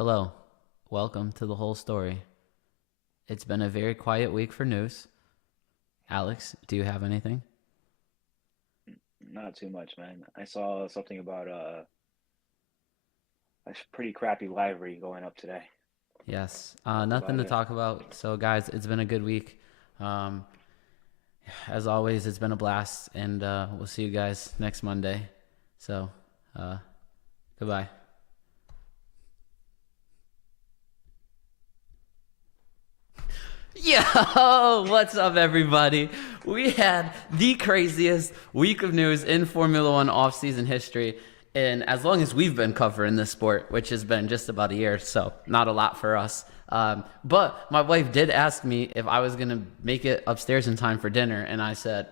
Hello, welcome to the whole story. It's been a very quiet week for news. Alex, do you have anything? Not too much, man. I saw something about a pretty crappy library going up today. Yes, That's nothing about to it. talk about. So, guys, it's been a good week. Um, as always, it's been a blast, and we'll see you guys next Monday. So, uh, goodbye. Yo, what's up, everybody? We had the craziest week of news in Formula One off-season history, and as long as we've been covering this sport, which has been just about a year, so not a lot for us. But my wife did ask me if I was gonna make it upstairs in time for dinner, and I said,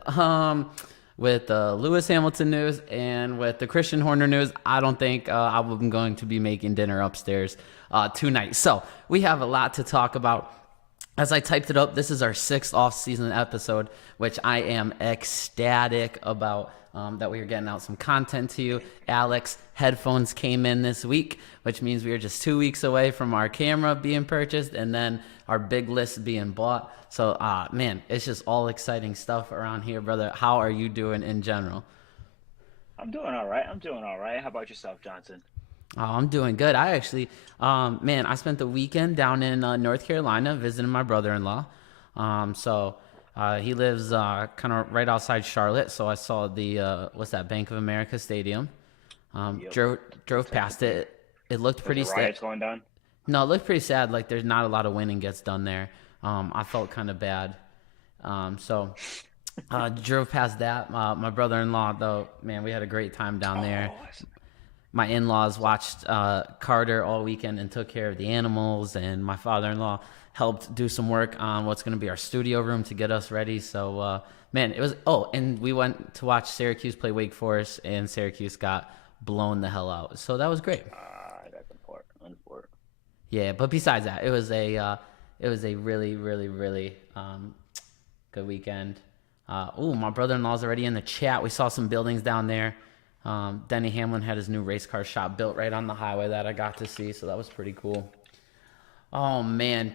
with the Lewis Hamilton news and with the Christian Horner news, I don't think I'm going to be making dinner upstairs tonight. So we have a lot to talk about. As I typed it up, this is our sixth off-season episode, which I am ecstatic about. That we are getting out some content to you. Alex, headphones came in this week, which means we are just 2 weeks away from our camera being purchased and then our big list being bought. So, man, it's just all exciting stuff around here, brother. How are you doing in general? I'm doing all right. I'm doing all right. How about yourself, Johnson? Oh, I'm doing good. I actually, man, I spent the weekend down in North Carolina visiting my brother-in-law. He lives kind of right outside Charlotte. So I saw the what's that, Bank of America Stadium. Yep. Drove Tempting past fate. it. It looked Was pretty there sad. riots going down? No, it looked pretty sad. Like there's not a lot of winning gets done there. I felt kind of bad. So drove past that. My brother-in-law, though, man, we had a great time down there. Oh, My in-laws watched Carter all weekend and took care of the animals, and my father-in-law helped do some work on what's going to be our studio room to get us ready. So, man, it was. Oh, and we went to watch Syracuse play Wake Forest, and Syracuse got blown the hell out. So that was great. that's important. Important. Yeah, but besides that, it was a really, really, really good weekend. My brother-in-law's already in the chat. We saw some buildings down there. Denny Hamlin had his new race car shop built right on the highway that I got to see, so that was pretty cool. Oh man,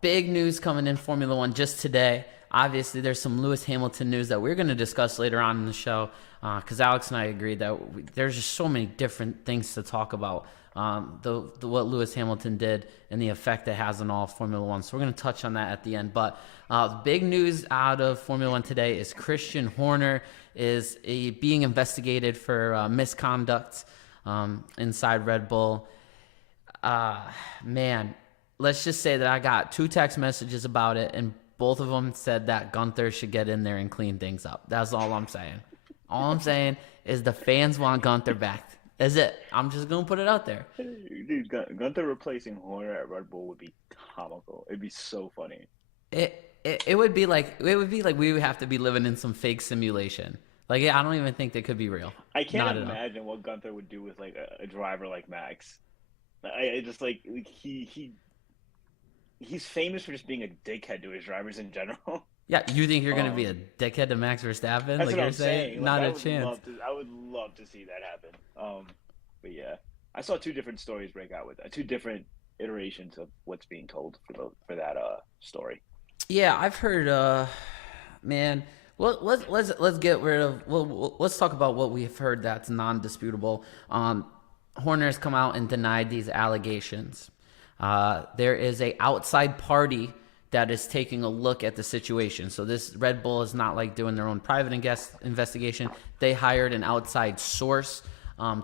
big news coming in Formula One just today. Obviously, there's some Lewis Hamilton news that we're going to discuss later on in the show because Alex and I agreed that there's just so many different things to talk about. What Lewis Hamilton did and the effect it has on all Formula One. So we're going to touch on that at the end. But the big news out of Formula One today is Christian Horner is being investigated for misconduct inside Red Bull. Man, let's just say that I got two text messages about it, and both of them said that Gunther should get in there and clean things up. That's all I'm saying. All I'm saying is the fans want Gunther back. That's it. I'm just gonna put it out there. Dude, Gunther replacing Horner at Red Bull would be comical. It'd be so funny. It would be like we would have to be living in some fake simulation. Like I don't even think they could be real. I can't Not at all. imagine what Gunther would do with like a driver like Max. I just like he's famous for just being a dickhead to his drivers in general. Yeah, you think you're gonna be a Um, dickhead to Max Verstappen? that's Like what you're I'm saying? saying. Like Not a chance. I would love to see that happen. But yeah, I saw two different stories break out with that. Two different iterations of what's being told for that story. Yeah, I've heard. Man, well, let's get rid of. Let's talk about what we've heard that's non-disputable. Horner has come out and denied these allegations. There is a outside party that is taking a look at the situation. So this Red Bull is not like doing their own private investigation. They hired an outside source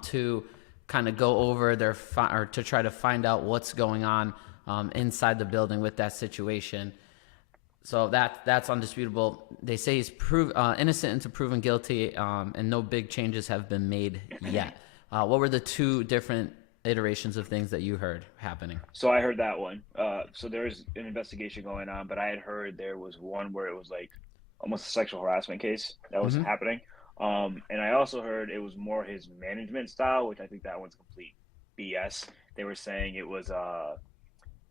to kind of go over or to try to find out what's going on inside the building with that situation. So that's undisputable. They say he's innocent until proven guilty, and no big changes have been made yet. What were the two different iterations of things that you heard happening? So I heard that one. So there's an investigation going on, but I had heard there was one where it was like almost a sexual harassment case that was Mm-hmm. happening. And I also heard it was more his management style, which I think that one's complete BS. They were saying it was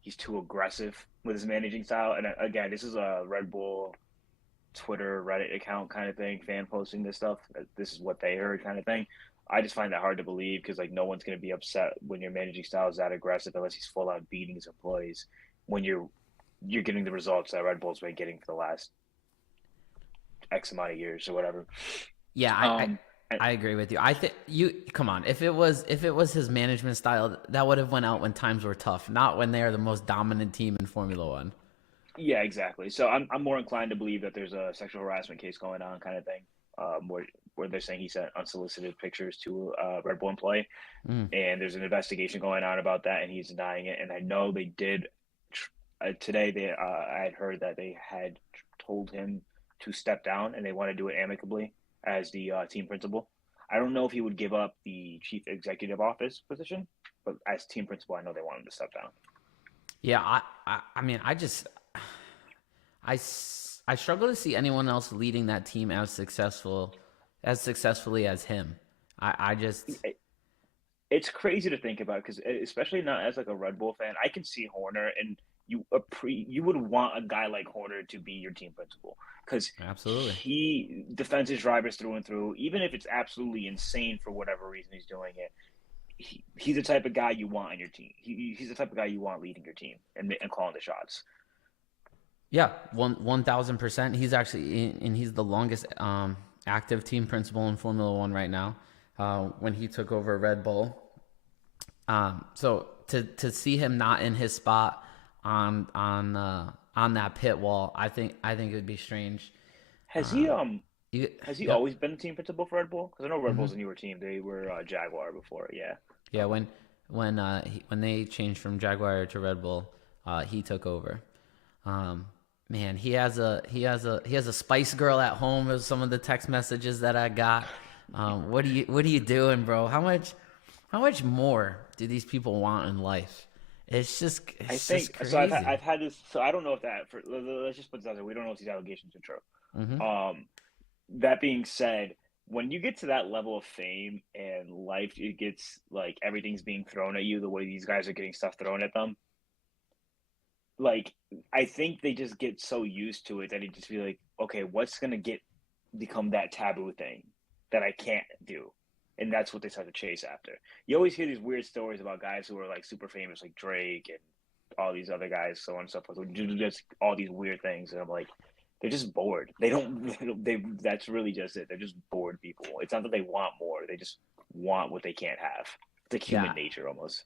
he's too aggressive with his managing style. And again, this is a Red Bull Twitter, Reddit account kind of thing, fan posting this stuff. This is what they heard kind of thing. I just find that hard to believe because like no one's going to be upset when your managing style is that aggressive unless he's full out beating his employees when you're getting the results that Red Bull's been getting for the last X amount of years or whatever. Yeah, Um, and, I agree with you. I think you come on. If it was his management style, that would have went out when times were tough, not when they are the most dominant team in Formula One. yeah, exactly. So I'm more inclined to believe that there's a sexual harassment case going on, kind of thing, where they're saying he sent unsolicited pictures to a Red Bull employee, Mm. and there's an investigation going on about that, and he's denying it. And I know they did today. I had heard that they had told him to step down, and they want to do it amicably as the team principal. I don't know if he would give up the chief executive office position, but as team principal, I know they want him to step down. Yeah, I mean, I struggle to see anyone else leading that team as successfully as him. I just It's crazy to think about because especially not as like a Red Bull fan, I can see Horner and you would want a guy like Horner to be your team principal because absolutely. he defends his drivers through and through, even if it's absolutely insane for whatever reason he's doing it. He's the type of guy you want on your team. He's the type of guy you want leading your team and calling the shots. Yeah, 1,000%. He's actually and he's the longest active team principal in Formula One right now. When he took over Red Bull, so to see him not in his spot on that pit wall, I think it would be strange. Has he Um, you, has he yep. always been the team principal for Red Bull? Because I know Red hmm Bull's a newer team. They were Jaguar before. Yeah. Yeah, when they changed from Jaguar to Red Bull, he took over. Um, Man, he has a Spice Girl at home. With some of the text messages that I got. What are you doing, bro? How much more do these people want in life? I It's just think so. I've crazy. had this. So I don't know if that. Let's just put this out there. We don't know if these allegations are Hmm. true. That being said, when you get to that level of fame and life, it gets like everything's being thrown at you. The way these guys are getting stuff thrown at them, like I think they just get so used to it that it just be like, okay, what's gonna get become that taboo thing that I can't do, and that's what they start to chase after. You always hear these weird stories about guys who are like super famous, like Drake and all these other guys, so on and so forth, who do just all these weird things, and I'm like, they're just bored. They don't. They that's really just it. They're just bored people. It's not that they want more. They just want what they can't have. It's like human Yeah. nature almost.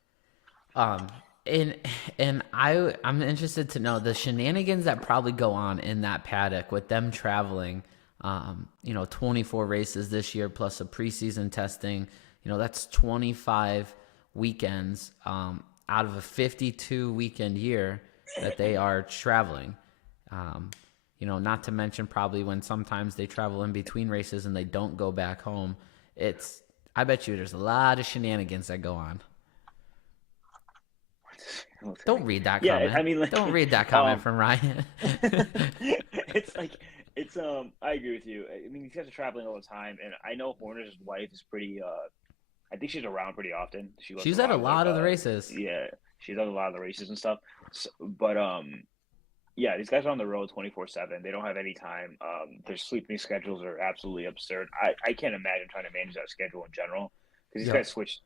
Um. And I'm interested to know the shenanigans that probably go on in that paddock with them traveling. 24 races this year plus a preseason testing. That's 25 weekends out of a 52 weekend year that they are traveling. Um, not to mention probably when sometimes they travel in between races and they don't go back home. I bet you there's a lot of shenanigans that go on. Don't read that Yeah, I comment. mean, Don't like, read that comment um, from Ryan. it's like it's I agree with you. I mean, these guys are traveling all the time, and I know Horner's wife is pretty. I think she's around pretty often. She goes to She's a at a lot of like lot of the races. yeah, she's at a lot of the races and stuff. So, but yeah, these guys are on the road 24/7. They don't have any time. Their sleeping schedules are absolutely absurd. I can't imagine trying to manage that schedule in general because these Yep. guys switch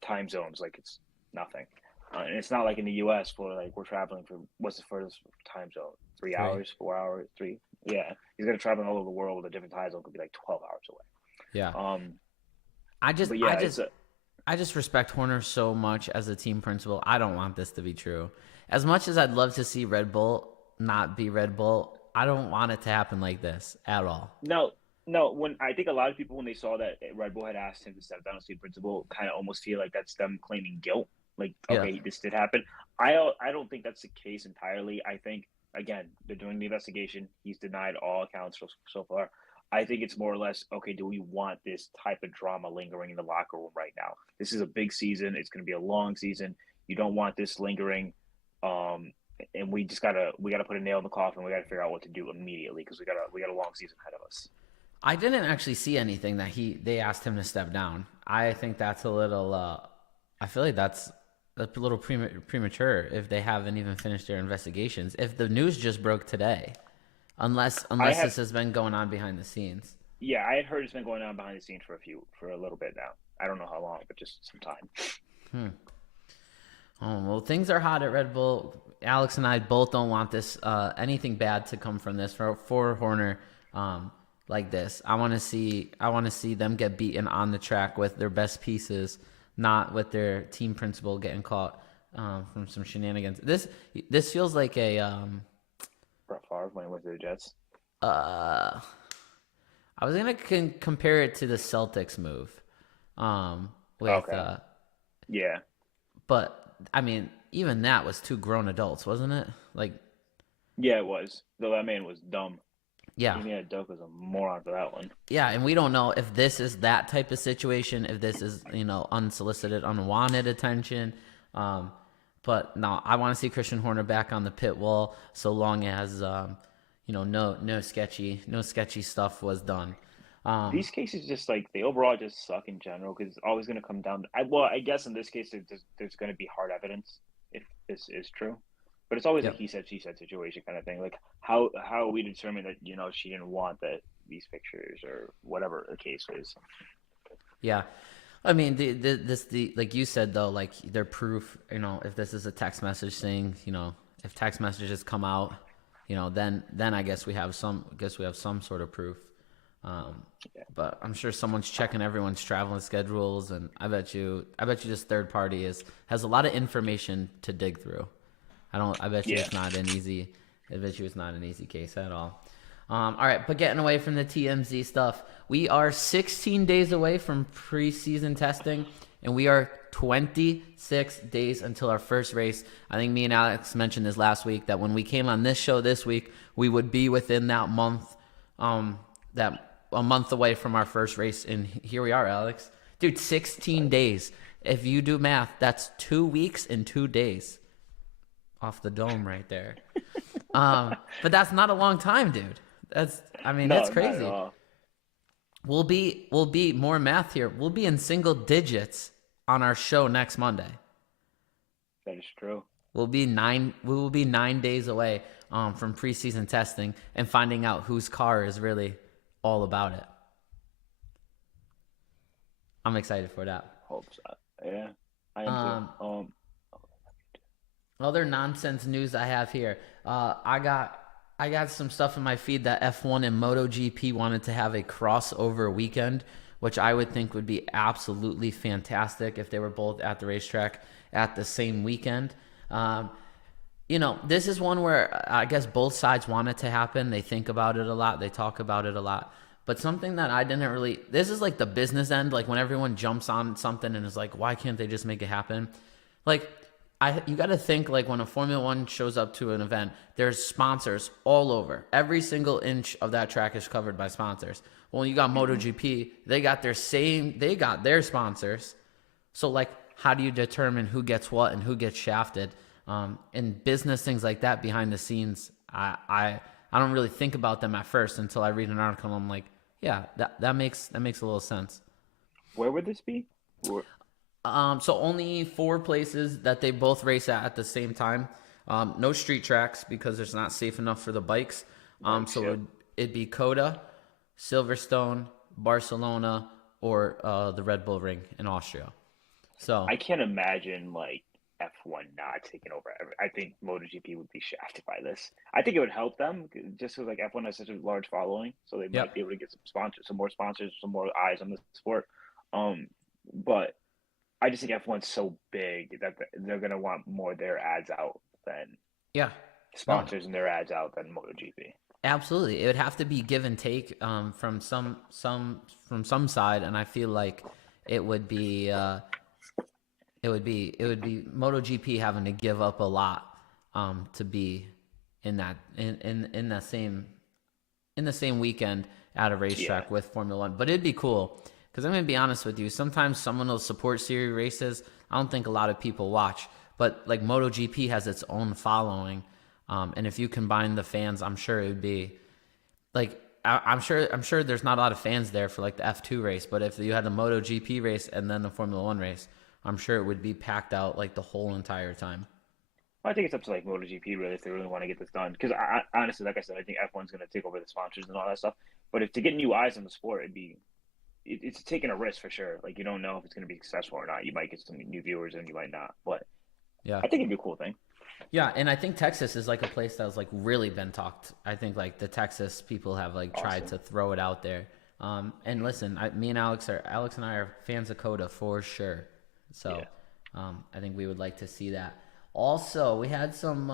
time zones like it's nothing. And it's not like in the U.S. where like we're traveling for what's the furthest time zone? Three 3. hours, 4 hours, three. Yeah, he's gonna travel all over the world with a different time zone. Could be like 12 hours Yeah. away. I just But I yeah, just I just respect Horner so much as a team principal. I don't want this to be true. As much as I'd love to see Red Bull not be Red Bull, I don't want it to happen like this at all. no, no. When I think a lot of people when they saw that Red Bull had asked him to step down as team principal, kind of almost feel like that's them claiming guilt. Like, Yeah. okay, this did happen. I don't think that's the case entirely. I think again they're doing the investigation. He's denied all accounts so far. I think it's more or less okay. Do we want this type of drama lingering in the locker room right now? This is a big season. It's going to be a long season. You don't want this lingering. Um, and we gotta put a nail in the coffin. We gotta figure out what to do immediately because we got a long season ahead of us. I didn't actually see anything that they asked him to step down. I think that's a little I feel like that's a little premature if they haven't even finished their investigations. If the news just broke today, I unless have this has been going on behind the scenes. Yeah, I had heard it's been going on behind the scenes for a little bit now. I don't know how long, but just some time. Hmm. Oh, well, things are hot at Red Bull. Alex and I both don't want this anything bad to come from this for Horner like this. I want to see them get beaten on the track with their best pieces, not with their team principal getting caught from some shenanigans. This feels like a Brett Favre when he went to the Jets. uh I was gonna compare it to the Celtics move, with Okay. Yeah. but I mean even that was two grown adults, wasn't it? Like, Yeah, it was. Though that man was dumb. yeah, Amy Doak was a moron for that one. yeah, and we don't know if this is that type of situation, if this is unsolicited, unwanted attention. But no, I want to see Christian Horner back on the pit wall, so long as no sketchy stuff was done. These cases just like they overall just suck in general because it's always going to come down. I guess in this case there's going to be hard evidence if this is true, but it's always a Yep. he said she said situation kind of thing. Like how we determine that she didn't want these pictures or whatever the case is. Yeah. I mean, like you said though, like their proof, if this is a text message saying, if text messages come out, then I guess we have some sort of proof. Yeah. But I'm sure someone's checking everyone's traveling schedules, and I bet you this third party has a lot of information to dig through. I bet you Yeah. it's not an easy. I bet you it's not an easy case at all. All right, but getting away from the TMZ stuff, we are 16 days away from preseason testing, and we are 26 days until our first race. I think me and Alex mentioned this last week that when we came on this show this week, we would be within that month, a month away from our first race, and here we are, Alex. Dude, 16 days. If you do math, that's 2 weeks and 2 days off the dome right there. But that's not a long time, dude. That's No, that's not crazy. at all. We'll be more math here. We'll be in single digits on our show next Monday. That is true. We will be 9 days away from preseason testing and finding out whose car is really all about it. I'm excited for that. Hope so. Yeah, I am too. Other nonsense news I have here. I got some stuff in my feed that F1 and MotoGP wanted to have a crossover weekend, which I would think would be absolutely fantastic if they were both at the racetrack at the same weekend. This is one where I guess both sides want it to happen. They think about it a lot. They talk about it a lot. But something that I didn't really, this is like the business end, like when everyone jumps on something and is like, why can't they just make it happen? Like, you got to think like when a Formula One shows up to an event, there's sponsors all over. Every single inch of that track is covered by sponsors. Well, you got MotoGP, they got their sponsors. So like, how do you determine who gets what and who gets shafted? And business things like that behind the scenes, I don't really think about them at first until I read an article and I'm like, yeah, that makes a little sense. Where would this be? So only 4 places that they both race at the same time. No street tracks because it's not safe enough for the bikes. So it'd be Coda, Silverstone, Barcelona, or the Red Bull Ring in Austria. So I can't imagine like F1 not taking over. I think MotoGP would be shafted by this. I think it would help them just because like F1 has such a large following, so they might yep, be able to get some more sponsors, some more eyes on the sport. But I just think F1's so big that they're gonna want more of their ads out than yeah, no, sponsors and their ads out than MotoGP. absolutely. It would have to be give and take from some side, and I feel like it would be MotoGP having to give up a lot to be in the same weekend at a racetrack with Formula One. But it'd be cool because I'm gonna be honest with you. Sometimes someone will support series races. I don't think a lot of people watch, but like MotoGP has its own following, and if you combine the fans, I'm sure it would be like. I'm sure there's not a lot of fans there for like the F2 race, but if you had the MotoGP race and then the Formula One race, I'm sure it would be packed out like the whole entire time. I think it's up to like MotoGP really if they really want to get this done. Because I honestly, like I said, I think F1's going to take over the sponsors and all that stuff. But if to get new eyes on the sport, it's taking a risk for sure. Like you don't know if it's going to be successful or not. You might get some new viewers and you might not. But Yeah. I think it'd be a cool thing. Yeah, and I think Texas is like a place that's like really been talked. I think like the Texas people have like tried to throw it out there. And listen, me and Alex and I are fans of Coda for sure. So, I think we would like to see that. Also, we had some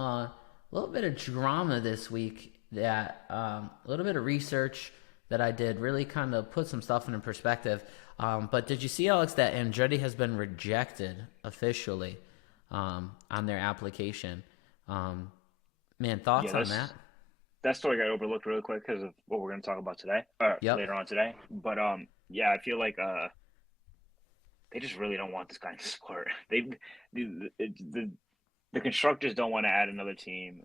little bit of drama this week that a little bit of research that I did really kind of put some stuff into perspective. But did you see, Alex, that Andretti has been rejected officially on their application? Man, thoughts on that? That story got overlooked really quick because of what we're going to talk about today, or later on today. But yeah, I feel like they just really don't want this kind of sport. The constructors don't want to add another team.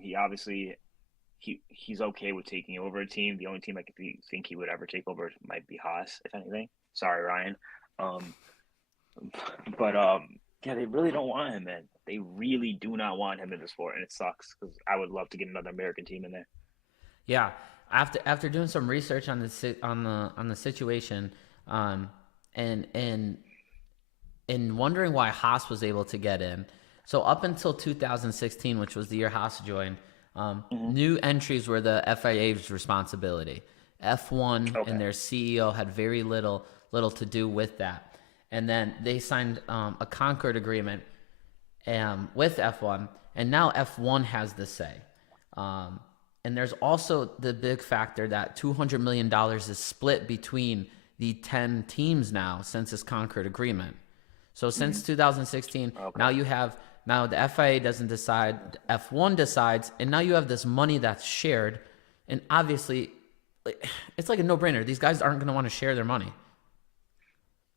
He obviously he's okay with taking over a team. The only team I could think he would ever take over might be Haas, if anything. Sorry, Ryan. But yeah, they really don't want him, man. They really do not want him in the sport, and it sucks because I would love to get another American team in there. Yeah, after doing some research on the situation, and wondering why Haas was able to get in. So up until 2016, which was the year Haas joined, new entries were the FIA's responsibility. F1 and their CEO had very little to do with that. And then they signed a Concord agreement with F1, and now F1 has the say. And there's also the big factor that $200 million is split between the 10 teams now since this Concord agreement. So since 2016, now the FIA doesn't decide, F1 decides, and now you have this money that's shared. And obviously, it's like a no-brainer. These guys aren't going to want to share their money.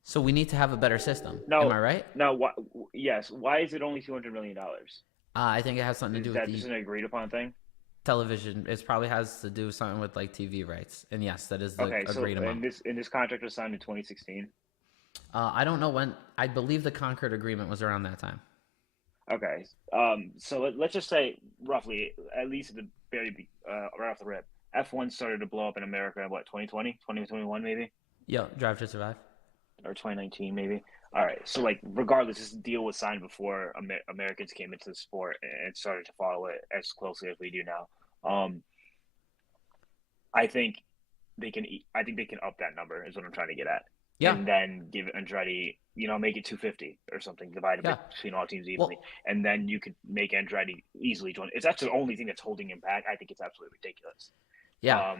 So we need to have a better system. Am I right? No. Yes. Why is it only $200 million? I think it has something to do with that just an agreed upon thing? Television. It probably has to do something with like TV rights. And yes, that is the agreed amount. And this contract was signed in 2016. I don't know when. I believe the Concord agreement was around that time. Okay. So let's just say roughly, at least at the very right off the rip, F1 started to blow up in America in what, 2020, 2021 maybe? Yeah, Drive to Survive. Or 2019 maybe. All right. So like regardless, this deal was signed before Americans came into the sport and started to follow it as closely as we do now. I think they can up that number is what I'm trying to get at. Yeah. And then give Andretti, make it 250 or something, divide it between all teams evenly. And then you could make Andretti easily join. If that's the only thing that's holding him back, I think it's absolutely ridiculous. Yeah.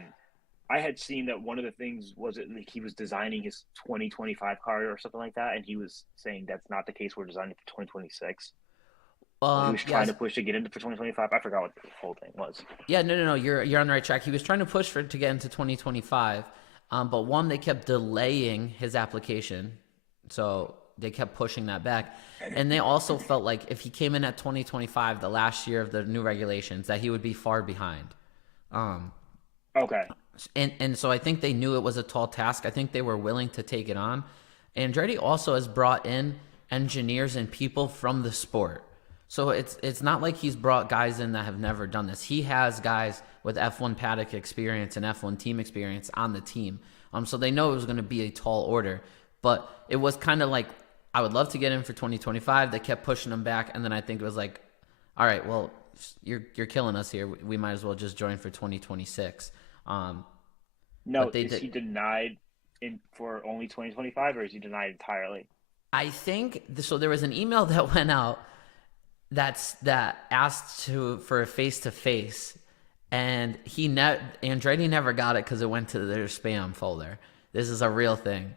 I had seen that one of the things was like he was designing his 2025 car or something like that, and he was saying that's not the case. We're designing it for 2026. He was trying to push to get into for 2025. I forgot what the whole thing was. Yeah, no. You're on the right track. He was trying to push to get into 2025, but one, they kept delaying his application, so they kept pushing that back. And they also felt like if he came in at 2025, the last year of the new regulations, that he would be far behind. Okay. And so I think they knew it was a tall task. I think they were willing to take it on. Andretti also has brought in engineers and people from the sport. So it's not like he's brought guys in that have never done this. He has guys with F1 paddock experience and F1 team experience on the team. So they know it was going to be a tall order. But it was kind of like, I would love to get in for 2025. They kept pushing him back. And then I think it was like, all right, well, you're killing us here. We might as well just join for 2026. No, is he denied for only 2025, or is he denied entirely? I think so. There was an email that went out that asked for a face-to-face, and Andretti never got it because it went to their spam folder. This is a real thing.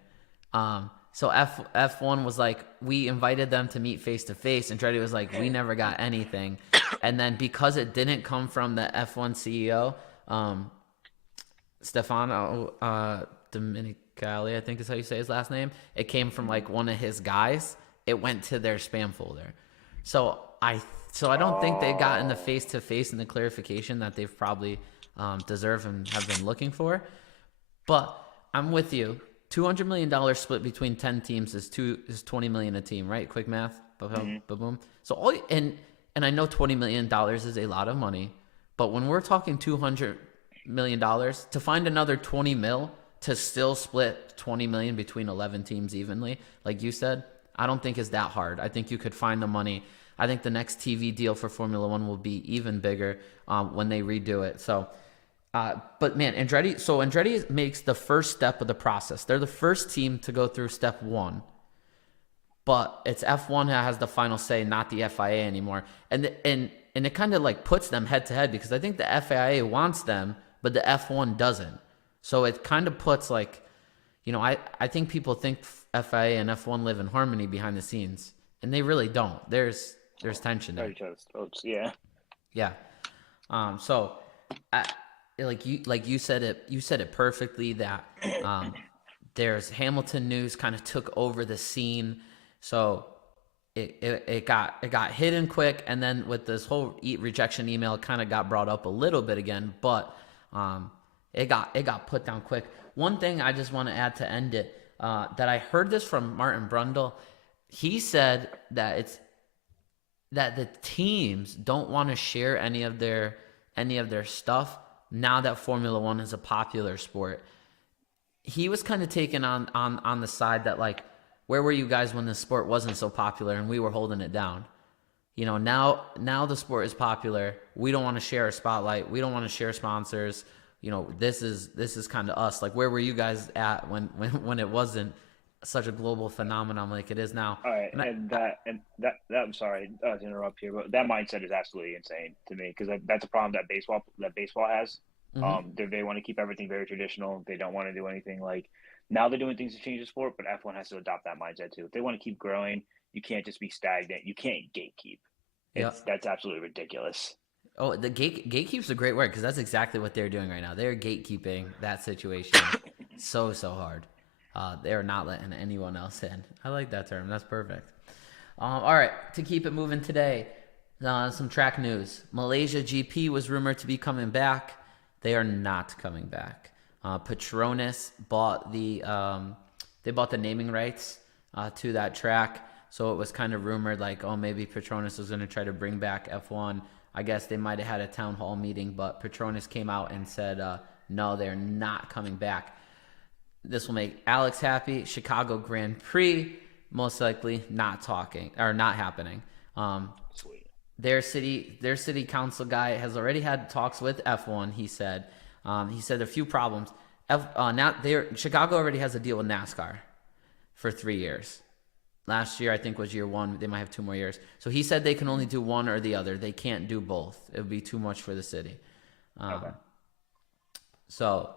So F1 was like, we invited them to meet face-to-face. Andretti was like, we never got anything. And then because it didn't come from the F1 CEO, Stefano Domenicali, I think is how you say his last name. It came from like one of his guys. It went to their spam folder. So I don't think they got in the face-to-face and the clarification that they've probably deserved and have been looking for. But I'm with you. $200 million split between 10 teams is $20 million a team, right? Quick math. Boom, boom. So and I know $20 million is a lot of money, but when we're talking $200 million to find another 20 mil to still split 20 million between 11 teams evenly, like you said, I don't think is that hard. I think you could find the money. I think the next TV deal for Formula One will be even bigger when they redo it. So, but man, Andretti makes the first step of the process. They're the first team to go through step one, but it's F1 that has the final say, not the FIA anymore. And it kind of like puts them head to head, because I think the FIA wants them, but the F1 doesn't. So it kind of puts like, I think people think FIA and F1 live in harmony behind the scenes, and they really don't. There's tension there. Yeah. Yeah. So, like you said it perfectly, that there's Hamilton news kind of took over the scene. So it got hidden quick, and then with this whole rejection email, it kind of got brought up a little bit again, but it got put down quick. One thing I just want to add to end it, that I heard this from Martin Brundle. He said that the teams don't want to share any of their stuff now that Formula One is a popular sport. He was kind of taken on the side that, like, where were you guys when the sport wasn't so popular and we were holding it down? Now the sport is popular. We don't want to share a spotlight. We don't want to share sponsors. This is kind of us. Like, where were you guys at when it wasn't such a global phenomenon like it is now? All right, that I'm sorry to interrupt here, but that mindset is absolutely insane to me, because that's a problem that baseball has. Mm-hmm. They want to keep everything very traditional. They don't want to do anything like, now they're doing things to change the sport, but F1 has to adopt that mindset too. If they want to keep growing, you can't just be stagnant. You can't gatekeep. That's absolutely ridiculous. Oh, the gatekeep's a great word, because that's exactly what they're doing right now. They're gatekeeping that situation so hard. They're not letting anyone else in. I like that term. That's perfect. All right, to keep it moving today, some track news. Malaysia GP was rumored to be coming back. They are not coming back. Petronas bought the naming rights to that track, so it was kind of rumored like, oh, maybe Petronas was going to try to bring back F1. I guess they might have had a town hall meeting, but Petronas came out and said, no, they're not coming back. This will make Alex happy. Chicago Grand Prix, most likely not happening. Sweet. Their city council guy has already had talks with F1. He said a few problems. Chicago already has a deal with NASCAR for 3 years. Last year, I think, was year one. They might have 2 more years. So he said they can only do one or the other. They can't do both. It would be too much for the city. Okay. So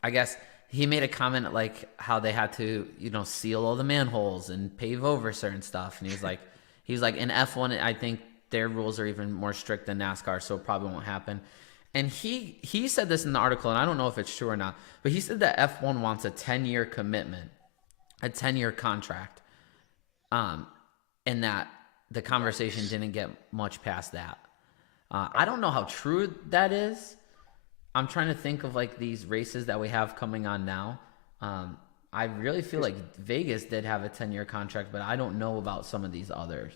I guess he made a comment like how they had to, seal all the manholes and pave over certain stuff. And he was like, in F1, I think their rules are even more strict than NASCAR, so it probably won't happen. And he said this in the article, and I don't know if it's true or not, but he said that F1 wants a 10-year commitment, a 10-year contract. And that the conversation didn't get much past that. I don't know how true that is. I'm trying to think of like these races that we have coming on now. I really feel like Vegas did have a 10-year contract, but I don't know about some of these others.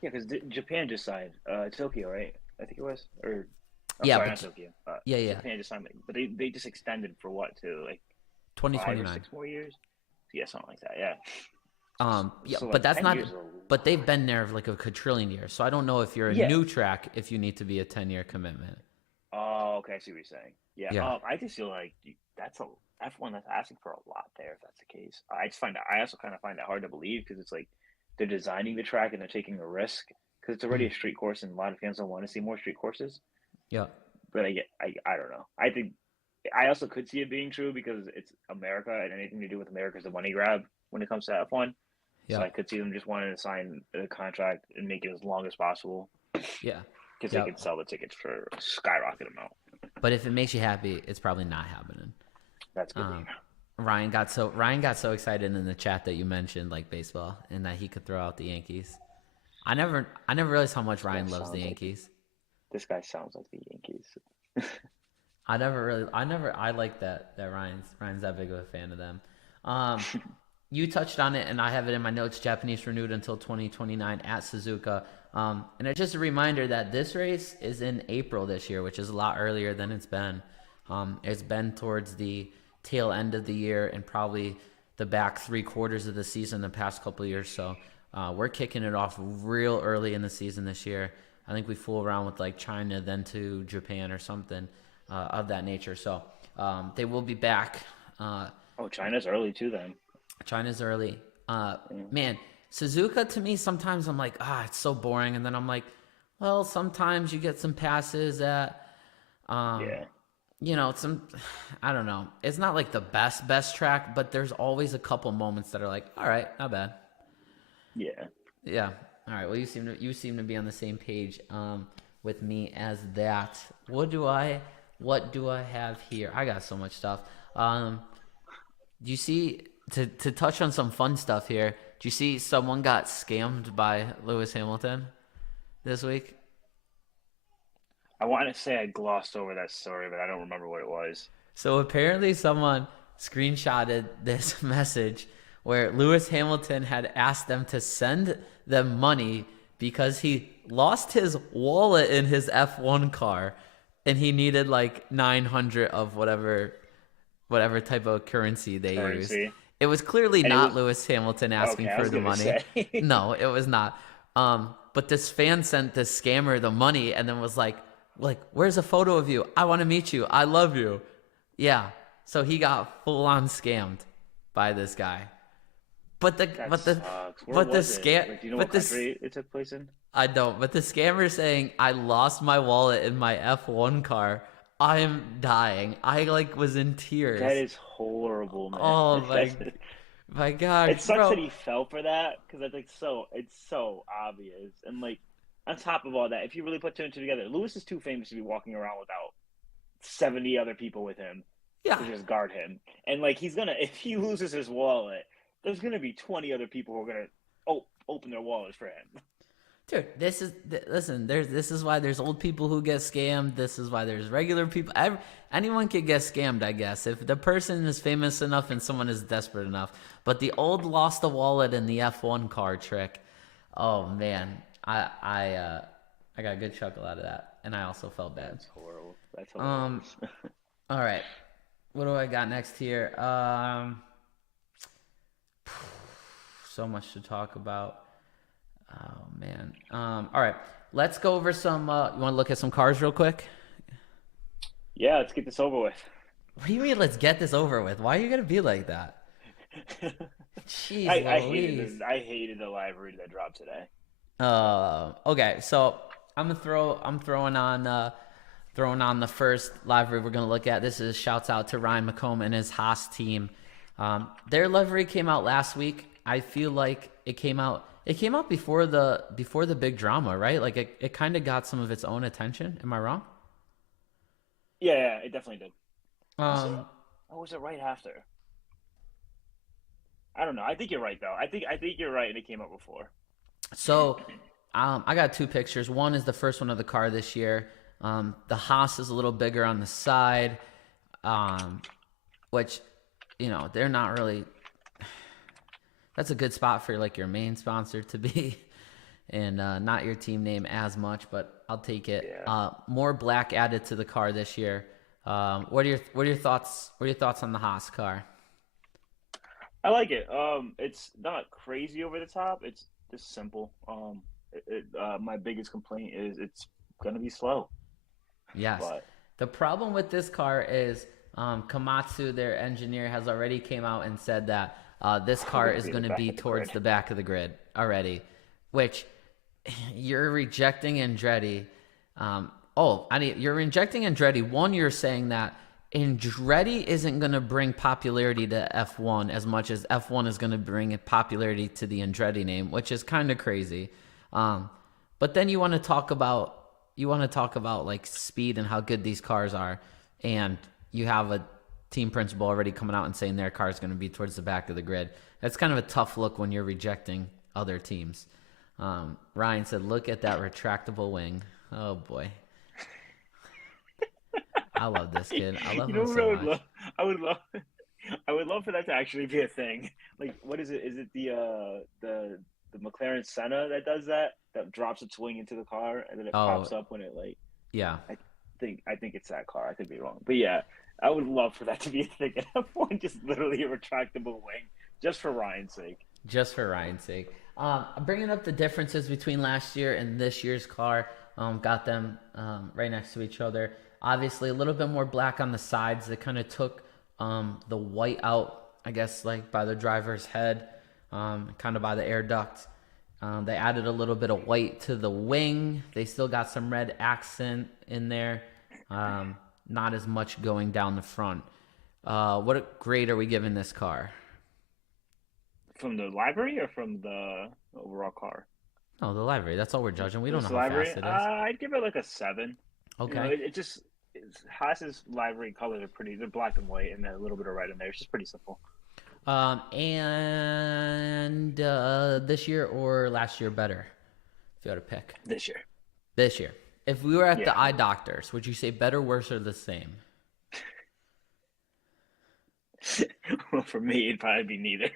Yeah, because Japan just signed Tokyo, right? I think it was, or not Tokyo. Yeah. Japan just signed, but they just extended for what, to like 2029, 5 or 6 more years? Yeah, something like that. Yeah. So like but that's not. 10 years But they've been there like a quadrillion years, so I don't know if you're a new track if you need to be a 10-year commitment. Oh, okay, I see what you're saying. Yeah. I just feel like that's a F1 that's asking for a lot there, if that's the case. I also kind of find that hard to believe, because it's like they're designing the track and they're taking a risk, because it's already a street course, and a lot of fans don't want to see more street courses. Yeah. But I don't know. I think I also could see it being true, because it's America, and anything to do with America is a money grab when it comes to F1. Yeah. So I could see them just wanting to sign a contract and make it as long as possible. Yeah. Because they can sell the tickets for a skyrocket amount. But if it makes you happy, it's probably not happening. That's good. Ryan got so excited in the chat that you mentioned like baseball and that he could throw out the Yankees. I never realized how much Ryan loves the Yankees. This guy sounds like the Yankees. I like that Ryan's that big of a fan of them. You touched on it, and I have it in my notes. Japanese renewed until 2029 at Suzuka. And it's just a reminder that this race is in April this year, which is a lot earlier than it's been. It's been towards the tail end of the year and probably the back 3 quarters of the season the past couple of years. So we're kicking it off real early in the season this year. I think we fool around with like China, then to Japan or something of that nature. So they will be back. Oh, China's early too then. China's early. Yeah. Man, Suzuka to me sometimes I'm like, it's so boring, and then I'm like, well, sometimes you get some passes at, Yeah. some, I don't know. It's not like the best track, but there's always a couple moments that are like, all right, not bad. Yeah. Yeah. All right. Well, you seem to be on the same page with me as that. What do I have here? I got so much stuff. Do you see to touch on some fun stuff here? Do you see someone got scammed by Lewis Hamilton this week? I want to say I glossed over that story, but I don't remember what it was. So apparently someone screenshotted this message where Lewis Hamilton had asked them to send them money because he lost his wallet in his F1 car and he needed like 900 of whatever type of currency they used. It was clearly not Lewis Hamilton asking for the money. No, it was not. But this fan sent this scammer the money and then was like, where's a photo of you? I want to meet you. I love you. Yeah. So he got full on scammed by this guy. But the scam. Like, do you know what country it took place in? I don't. But the scammer saying I lost my wallet in my F1 car. I'm dying. I was in tears. That is horrible, man. Oh my God. It sucks that he fell for that because it's so obvious. And like on top of all that, if you really put two and two together, Lewis is too famous to be walking around without 70 other people with him to just guard him. And like if he loses his wallet, there's gonna be 20 other people who are gonna open their wallets for him. Dude, this is why there's old people who get scammed. This is why there's regular people. Anyone could get scammed, I guess, if the person is famous enough and someone is desperate enough. But the old lost the wallet in the F1 car trick, oh man, I got a good chuckle out of that, and I also felt bad. That's horrible. That's horrible. All right, what do I got next here? So much to talk about. Oh man. All right. Let's go over some. You want to look at some cars real quick? Yeah, let's get this over with. What do you mean? Let's get this over with. Why are you gonna be like that? Jeez, I hated the live read that dropped today. Okay. So I'm throwing on the first live read we're gonna look at. This is shouts out to Ryan McComb and his Haas team. Their livery came out last week. I feel like it came out before the big drama, right? Like it kind of got some of its own attention. Am I wrong? Yeah, it definitely did. Was it right after? I don't know. I think you're right though. I think you're right, and it came out before. So, I got 2 pictures. One is the first one of the car this year. The Haas is a little bigger on the side, which, they're not really. That's a good spot for like your main sponsor to be, and not your team name as much, but I'll take it. Yeah. More black added to the car this year. What are your thoughts? What are your thoughts on the Haas car? I like it. It's not crazy over the top. It's just simple. My biggest complaint is it's gonna be slow. Yes. But the problem with this car is Komatsu, their engineer, has already came out and said that this car is going to be towards the back of the grid already, which you're rejecting Andretti. You're rejecting Andretti. One, you're saying that Andretti isn't going to bring popularity to F1 as much as F1 is going to bring popularity to the Andretti name, which is kind of crazy. But then you want to talk about like speed and how good these cars are, and you have a team principal already coming out and saying their car is going to be towards the back of the grid. That's kind of a tough look when you're rejecting other teams. Ryan said, "Look at that retractable wing." Oh boy. I love this kid. I love him so much. I would love for that to actually be a thing. Like, what is it? Is it the McLaren Senna that does that? That drops its wing into the car and then it pops up when it like. Yeah. think it's that car. I could be wrong, but yeah, I would love for that to be a thing in F1, just literally a retractable wing, just for Ryan's sake. Just for Ryan's sake. Bringing up the differences between last year and this year's car, got them right next to each other. Obviously, a little bit more black on the sides. They kind of took the white out, I guess, like by the driver's head, kind of by the air duct. They added a little bit of white to the wing. They still got some red accent in there. Not as much going down the front. What grade are we giving this car? From the library or from the overall car? Oh, the livery. That's all we're judging. We don't know This how library, fast it is. I'd give it like a 7. Okay. It just Haas's library colors are pretty. They're black and white, and a little bit of red in there. It's just pretty simple. And this year or last year better, if you had to pick. This year. This year. If we were at the Yeah. eye doctors, would you say better, worse, or the same? Well, for me, it'd probably be neither.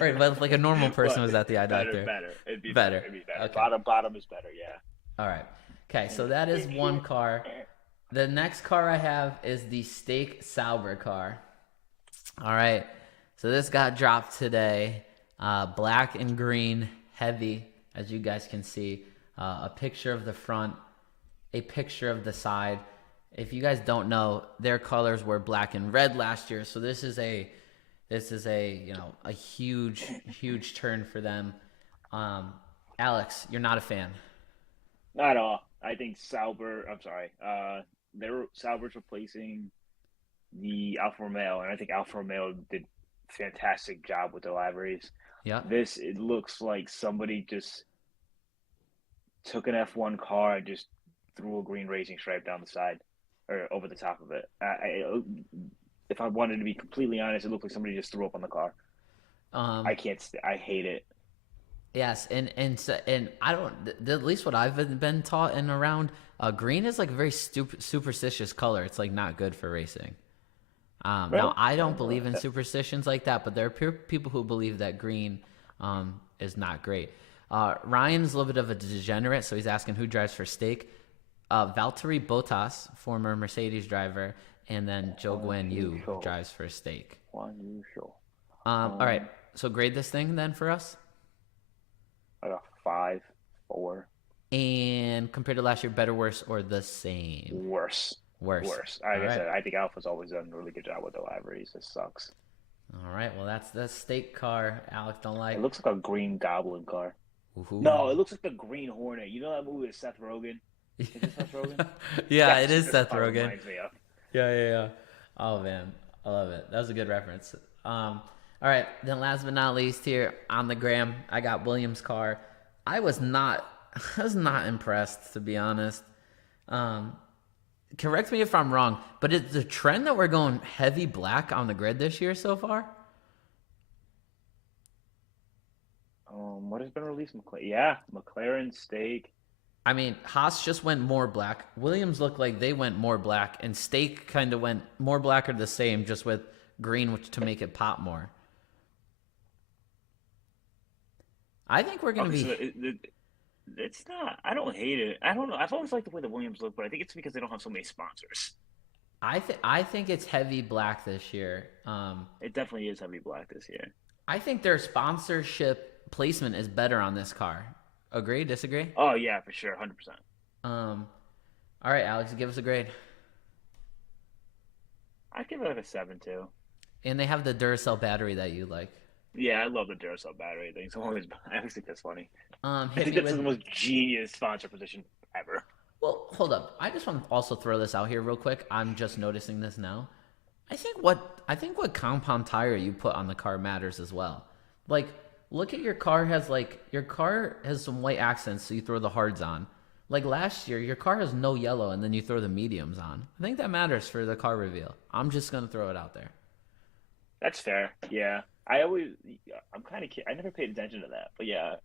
Right, but if like a normal person was at the eye doctor. Better. It'd be Better. better. It'd be better. Okay. Bottom is better. Yeah. All right. Okay, so that is one car. The next car I have is the Steak Sauber car. All right. So this got dropped today. Black and green, heavy, as you guys can see. A picture of the front, a picture of the side. If you guys don't know, their colors were black and red last year. So this is a a huge turn for them. Alex, you're not a fan. Not at all. I think Sauber. I'm sorry. Sauber's replacing the Alfa Romeo, and I think Alfa Romeo did a fantastic job with the liveries. Yeah. It looks like somebody just took an F1 car and just threw a green racing stripe down the side or over the top of it. If I wanted to be completely honest, it looked like somebody just threw up on the car. I can't. I hate it. Yes, and I don't. At least what I've been taught and around, green is like a very superstitious color. It's like not good for racing. Really? Now I don't believe in superstitions like that, but there are people who believe that green is not great. Ryan's a little bit of a degenerate, so he's asking who drives for Steak. Valtteri Bottas, former Mercedes driver, and then Joe Guan Yu drives for Steak. All right, so grade this thing then for us. Like a 5, 4. And compared to last year, better, worse, or the same? Worse. Worse. Like I said, I think Alpha's always done a really good job with the liveries. It sucks. All right, well, that's the Steak car Alex don't like. It looks like a green goblin car. Ooh. No, it looks like the Green Hornet. You know that movie with Seth Rogen? Is it Seth Rogen? Yeah, That's it is what Seth car Rogen. reminds me of. Yeah. Oh, man. I love it. That was a good reference. All right, then last but not least here on the gram, I got Williams' car. I was not impressed, to be honest. Correct me if I'm wrong, but is the trend that we're going heavy black on the grid this year so far? What has been released? Yeah, McLaren, Steak. I mean, Haas just went more black. Williams looked like they went more black, and Steak kind of went more black or the same, just with green to make it pop more. I think we're going to be... So it's not. I don't hate it. I don't know. I've always liked the way the Williams look, but I think it's because they don't have so many sponsors. I think it's heavy black this year. It definitely is heavy black this year. I think their sponsorship placement is better on this car. Agree? Disagree? Oh yeah, for sure, 100%. All right, Alex, give us a grade. I'd give it like a 7 too. And they have the Duracell battery that you like. Yeah, I love the Duracell battery thing. I always think that's funny. I Hit think me that's the with... most genius sponsor position ever. Well, hold up. I just want to also throw this out here real quick. I'm just noticing this now. I think what compound tire you put on the car matters as well. Like, look at your car has some white accents, so you throw the hards on. Like last year, your car has no yellow, and then you throw the mediums on. I think that matters for the car reveal. I'm just gonna throw it out there. That's fair. Yeah, I'm kind of. I never paid attention to that, but yeah.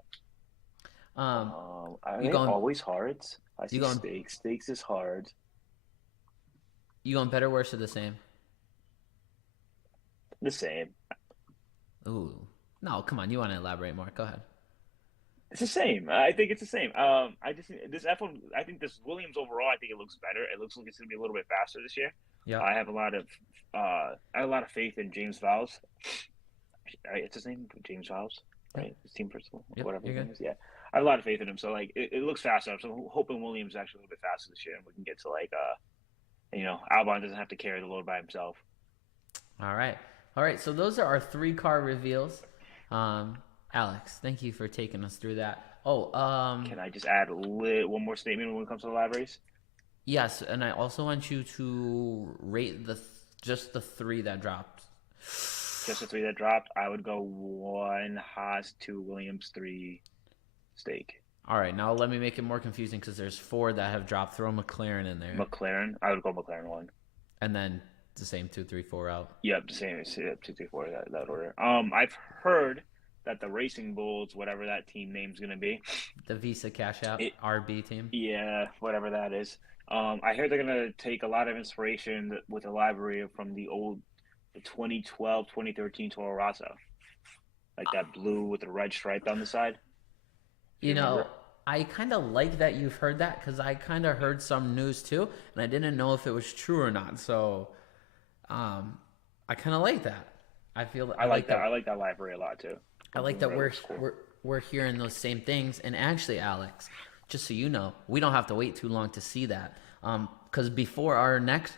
Are they always hards? I see Steaks. Steaks is hard. You going better, worse, or the same? The same. Ooh. No, come on. You want to elaborate more. Go ahead. It's the same. I think it's the same. I just this F1. I think this Williams overall. I think it looks better. It looks like it's going to be a little bit faster this year. Yep. I have a lot of I have a lot of faith in James Vowles. Right, it's his name, James Vowles, Yep. right? His team principal, Yep. whatever You're his good. name is. Yeah, I have a lot of faith in him. So like, it looks faster. So I'm hoping Williams is actually a little bit faster this year, and we can get to like Albon doesn't have to carry the load by himself. All right. All right. So those are our three car reveals. Um, Alex, thank you for taking us through that. Oh, Can I just add one more statement when it comes to the live race? yes, and I also want you to rate just the three that dropped. Just the three that dropped, I would go one Haas, two Williams, three Stake. All right, now let me make it more confusing because there's four that have dropped. Throw McLaren in there, McLaren, I would go McLaren one. and then the same two, three, four out. Yep, the same. Yep, two, three, four. That order. I've heard that the Racing Bulls, whatever that team name's gonna be, The Visa Cash Out it RB team. yeah, whatever that is. I heard they're gonna take a lot of inspiration with the library from the 2012, 2013 Toro Rosso, like that blue with the red stripe down the side. If You you know, remember. I kind of like that you've heard that because I kind of heard some news too, and I didn't know if it was true or not. So, I kind of like that. I I like like that. that. I like that library a lot too. I like It that looks cool. we're hearing those same things. And actually, Alex, just so you know, we don't have to wait too long to see that. Because before our next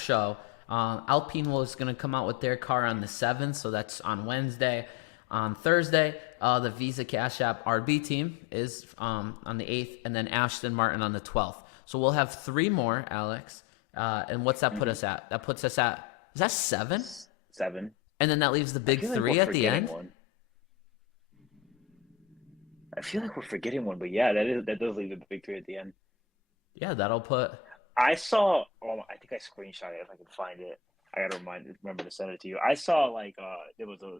show, Alpine was going to come out with their car on the 7th, so that's on Wednesday. On Thursday, the Visa Cash App RB team is on the 8th, and then Aston Martin on the 12th. So we'll have three more, Alex. And what's that put us at? That puts us at, is that seven? 7. And then that leaves the I big feel like three we're at the forgetting end? one. I feel like we're forgetting one, but yeah, that does leave the big three at the end. Yeah, that'll put. I saw. Oh, I think I screenshot it if I can find it. I gotta remember to send it to you. I saw like there was a.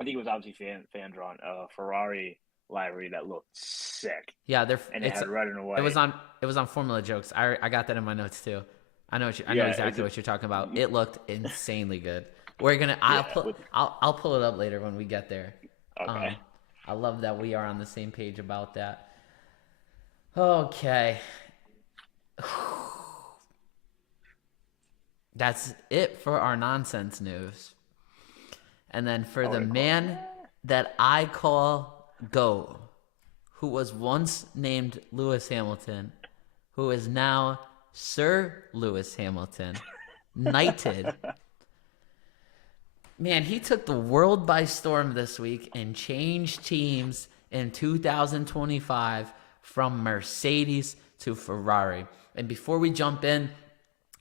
I think it was obviously fan drawn Ferrari library that looked sick, Yeah, and it had red and it white. was on it was on Formula Jokes. I got that in my notes too. I know Yeah, exactly what you're talking about. It looked insanely good. We're gonna yeah. With, I'll pull it up later when we get there. Um, okay. I love that we are on the same page about that. Okay, that's it for our nonsense news. And then for Oh, the what do you call man that I call GOAT, who was once named Lewis Hamilton, who is now Sir Lewis Hamilton, knighted. Man, he took the world by storm this week and changed teams in 2025 from Mercedes to Ferrari. And before we jump in,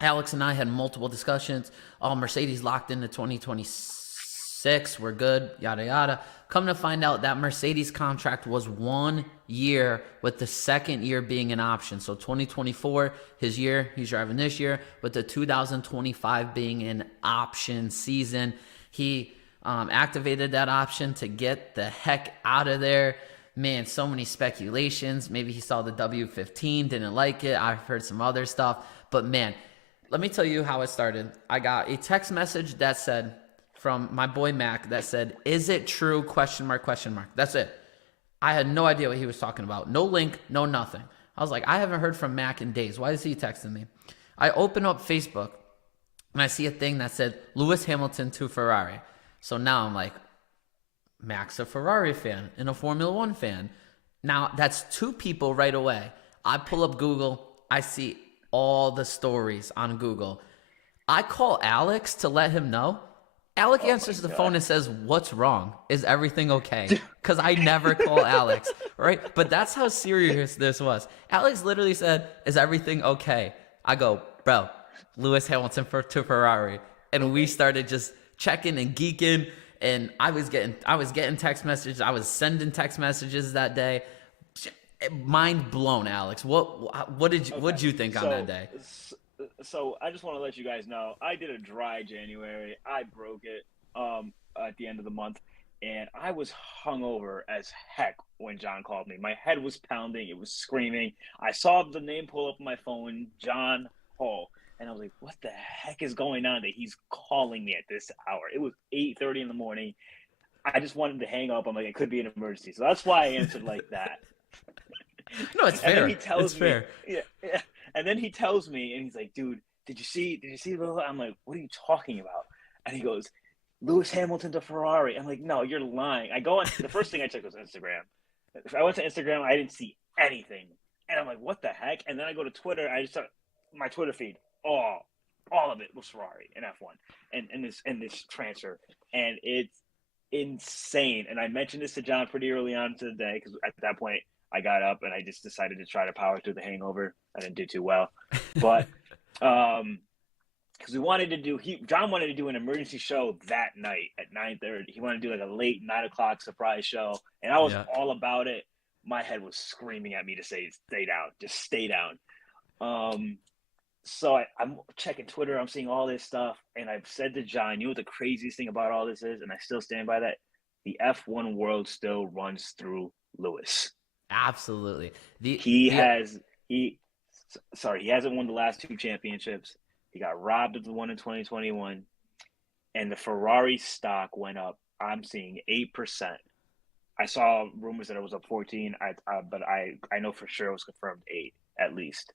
Alex and I had multiple discussions. Oh, Mercedes locked into 2026. We're good, yada, yada. Come to find out that Mercedes contract was 1 year, with the second year being an option. So 2024, his year, he's driving this year, with the 2025 being an option season. He activated that option to get the heck out of there. Man, so many speculations. Maybe he saw the W15, didn't like it. I've heard some other stuff. But man, let me tell you how it started. I got a text message that said, from my boy Mac, that said, "Is it true? Question mark, question mark." That's it. I had no idea what he was talking about. No link, no nothing. I was like, I haven't heard from Mac in days. Why is he texting me? I open up Facebook and I see a thing that said Lewis Hamilton to Ferrari. So now I'm like, Mac's a Ferrari fan and a Formula One fan. Now that's two people right away. I pull up Google. I see all the stories on Google. I call Alex to let him know. Alex Oh my answers the phone god. and says, "What's wrong? Is everything okay?" Because I never call Alex, right? But that's how serious this was. Alex literally said, "Is everything okay?" I go, "Bro, Lewis Hamilton to Ferrari," and we started just checking and geeking. And I was getting text messages. I was sending text messages that day. Mind blown, Alex. What did you think on that So, day? so I just want to let you guys know I did a dry January. I broke it at the end of the month, and I was hungover as heck when John called me. My head was pounding. It was screaming. I saw the name pull up on my phone, John Hall, and I was like, "What the heck is going on that he's calling me at this hour?" It was 8:30 in the morning. I just wanted to hang up. I'm like, it could be an emergency. So that's why I answered like that. No, it's And then fair. he It's tells me, fair. yeah. And then he tells me, and he's like, dude, did you see the little? I'm like, what are you talking about? And he goes, Lewis Hamilton to Ferrari. I'm like, no, you're lying. I go on, the first thing I checked was Instagram. If I went to Instagram, I didn't see anything. And I'm like, what the heck? And then I go to Twitter, I just saw my Twitter feed, all of it was Ferrari and F1 and this transfer. And it's insane. And I mentioned this to John pretty early on today because at that point I got up and I just decided to try to power through the hangover. I didn't do too well, but because John wanted to do an emergency show that night at 9:30. He wanted to do like a late 9 o'clock surprise show, and I was Yeah. all about it. My head was screaming at me to say, "Stay down, just stay down." So I'm checking Twitter. I'm seeing all this stuff, and I've said to John, "You know what the craziest thing about all this is?" And I still stand by that. The F1 world still runs through Lewis. Absolutely. He The has he he hasn't won the last two championships. He got robbed of the one in 2021, and the Ferrari stock went up. I'm seeing 8%. I saw rumors that it was up 14. But I know for sure it was confirmed 8 at least,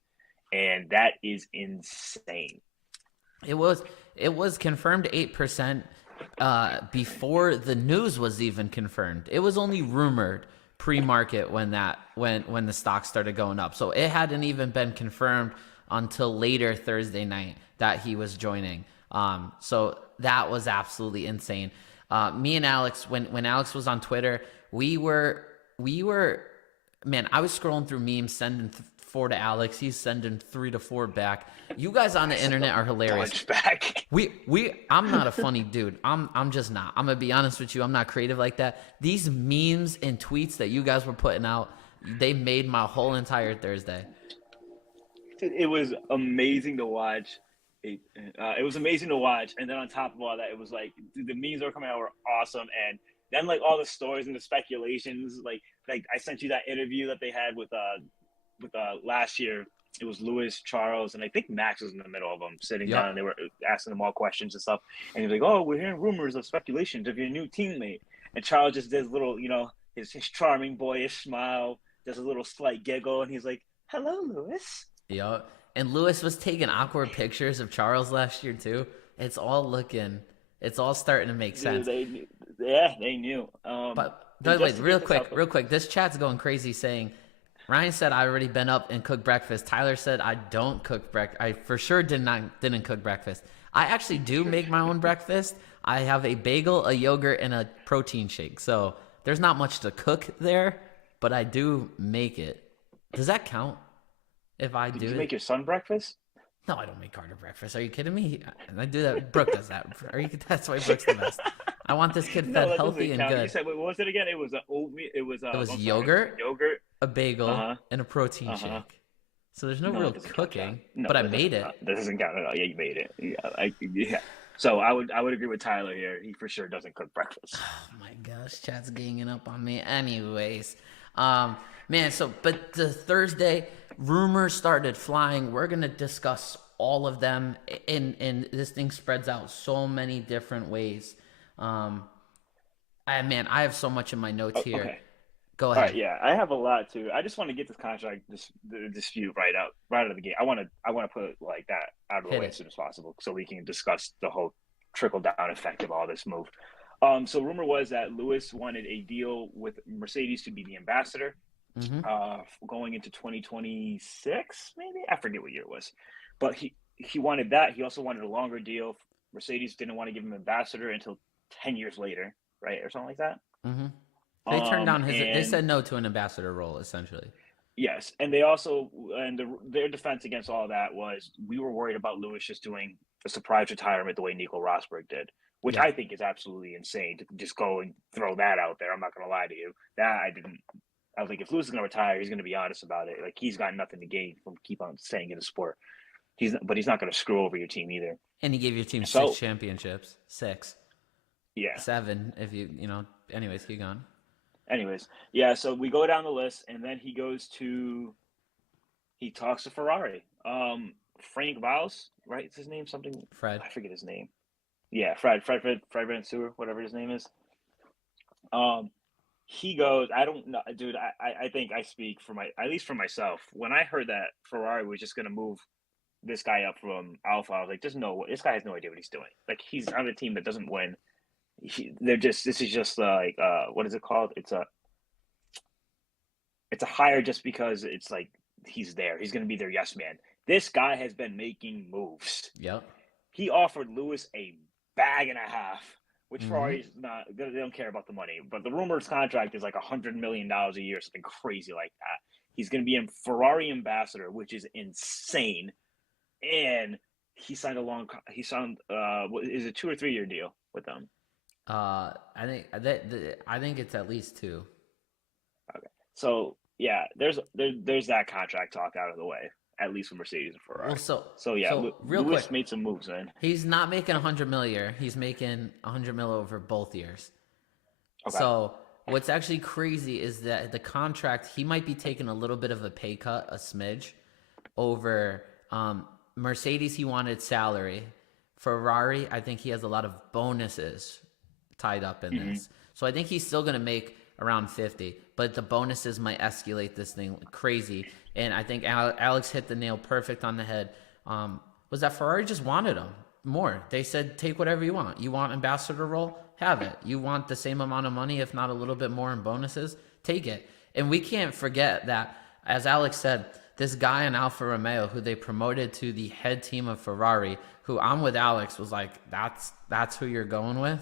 and that is insane. It was confirmed 8% before the news was even confirmed. It was only rumored pre-market when the stock started going up. So it hadn't even been confirmed until later Thursday night that he was joining. So that was absolutely insane. Me and Alex, when Alex was on Twitter, we were man, I was scrolling through memes, sending 4 to Alex. He's sending 3 to 4 back. You guys on the internet are hilarious. Bunch back. I'm not a funny dude. I'm just not. I'm gonna be honest with you. I'm not creative like that. These memes and tweets that you guys were putting out, they made my whole entire Thursday. It was amazing to watch. It was amazing to watch, and then on top of all that, it was like the memes that were coming out were awesome, and then like all the stories and the speculations. Like I sent you that interview that they had with last year. It was Lewis, Charles, and I think Max was in the middle of them sitting Yep. down. And they were asking them all questions and stuff, and he was like, "Oh, we're hearing rumors of speculations of your new teammate," and Charles just does little, his charming boyish smile, does a little slight giggle, and he's like, "Hello, Lewis." Yep. And Lewis was taking awkward pictures of Charles last year too. It's all starting to make sense. Dude, they knew. But And wait, just to real get this out, quick, this chat's going crazy saying Ryan said I already been up and cooked breakfast. Tyler said I don't cook breakfast. I for sure didn't cook breakfast. I actually do make my own breakfast. I have a bagel, a yogurt, and a protein shake. So there's not much to cook there, but I do make it. Does that count if I did do you it? make your son breakfast? No, I don't make Carter breakfast. Are you kidding me? I do that. Brooke does that. That's why Brooke's the best. I want this kid No, fed that healthy doesn't and count. You good. said, wait, what was it again? It was oatmeal. It was It was I'm sorry, yogurt, yogurt. a bagel, Uh-huh. and a protein Uh-huh. shake. So there's no No, real that doesn't count, cooking, John. No, but I that made doesn't it. count. That doesn't count at all. Yeah, you made it. Yeah. So I would agree with Tyler here. He for sure doesn't cook breakfast. Oh my gosh, chat's ganging up on me. Anyways, man. So, but the Thursday rumors started flying. We're gonna discuss all of them, and this thing spreads out so many different ways. I have so much in my notes here. Okay. Go All ahead. right. Yeah, I have a lot too. I just want to get this contract the dispute right out of the gate. I want to put it like that out of the Hit way it. as soon as possible, so we can discuss the whole trickle down effect of all this move. So rumor was that Lewis wanted a deal with Mercedes to be the ambassador, Mm-hmm. going into 2026, maybe I forget what year it was, but he wanted that. He also wanted a longer deal. Mercedes didn't want to give him ambassador until 10 years later, right, or something like that. Mm-hmm. They turned down his. They And said no to an ambassador role, essentially. yes, and they also their defense against all that was we were worried about Lewis just doing a surprise retirement the way Nico Rosberg did, which Yeah. I think is absolutely insane to just go and throw that out there. I'm not going to lie to you. That I didn't. I was like, if Lewis is going to retire, he's going to be honest about it. Like he's got nothing to gain from keep on staying in the sport. But he's not going to screw over your team either. And he gave your team So 6 championships. 6, yeah. 7, if you know. Anyways, keep going. Anyways, yeah. So we go down the list, and then he talks to Ferrari. Frank Valls, right? Is his name something? Fred. I forget his name. Yeah, Fred Van Sewer, whatever his name is. Um, he goes, I don't know, dude. I think I speak for at least for myself. When I heard that Ferrari was just gonna move this guy up from Alpha, I was like, this guy has no idea what he's doing. Like he's on a team that doesn't win. This is just like, what is it called? It's a hire just because it's like he's there. He's gonna be their yes man. This guy has been making moves. Yep. He offered Lewis a bag and a half, which Mm-hmm. Ferrari's not. They don't care about the money, but the rumors contract is like $100 million a year, something crazy like that. He's going to be a Ferrari ambassador, which is insane. And he signed a long. He signed. Is it 2 or 3 year deal with them? I think it's at least two. Okay, so yeah, there's that contract talk out of the way, at least for Mercedes and Well, Ferrari. so So yeah, so real quick, Lewis made some moves, man. he's not making 100 mil a year. He's making 100 mil over both years. Okay. So what's actually crazy is that the contract he might be taking a little bit of a pay cut, a smidge, over Mercedes. He wanted salary. Ferrari, I think he has a lot of bonuses tied up in Mm-hmm. this. So I think he's still going to make around 50, but the bonuses might escalate this thing crazy. And I think Alex hit the nail perfect on the head. Was that Ferrari just wanted him more? They said, take whatever you want. You want ambassador role? Have it. You want the same amount of money, if not a little bit more in bonuses? Take it. And we can't forget that, as Alex said, this guy in Alfa Romeo who they promoted to the head team of Ferrari, who I'm with Alex, was like, that's who you're going with.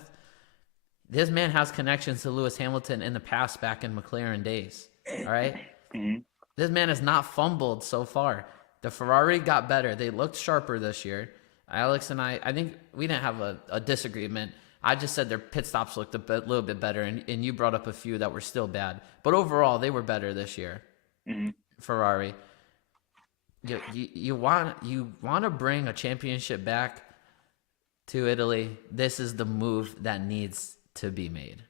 This man has connections to Lewis Hamilton in the past, back in McLaren days. All right? Mm-hmm. This man has not fumbled so far. The Ferrari got better. They looked sharper this year. Alex and I think we didn't have a disagreement. I just said their pit stops looked little bit better, and you brought up a few that were still bad. But overall, they were better this year. Mm-hmm. Ferrari. You want to bring a championship back to Italy. This is the move that needs to be made,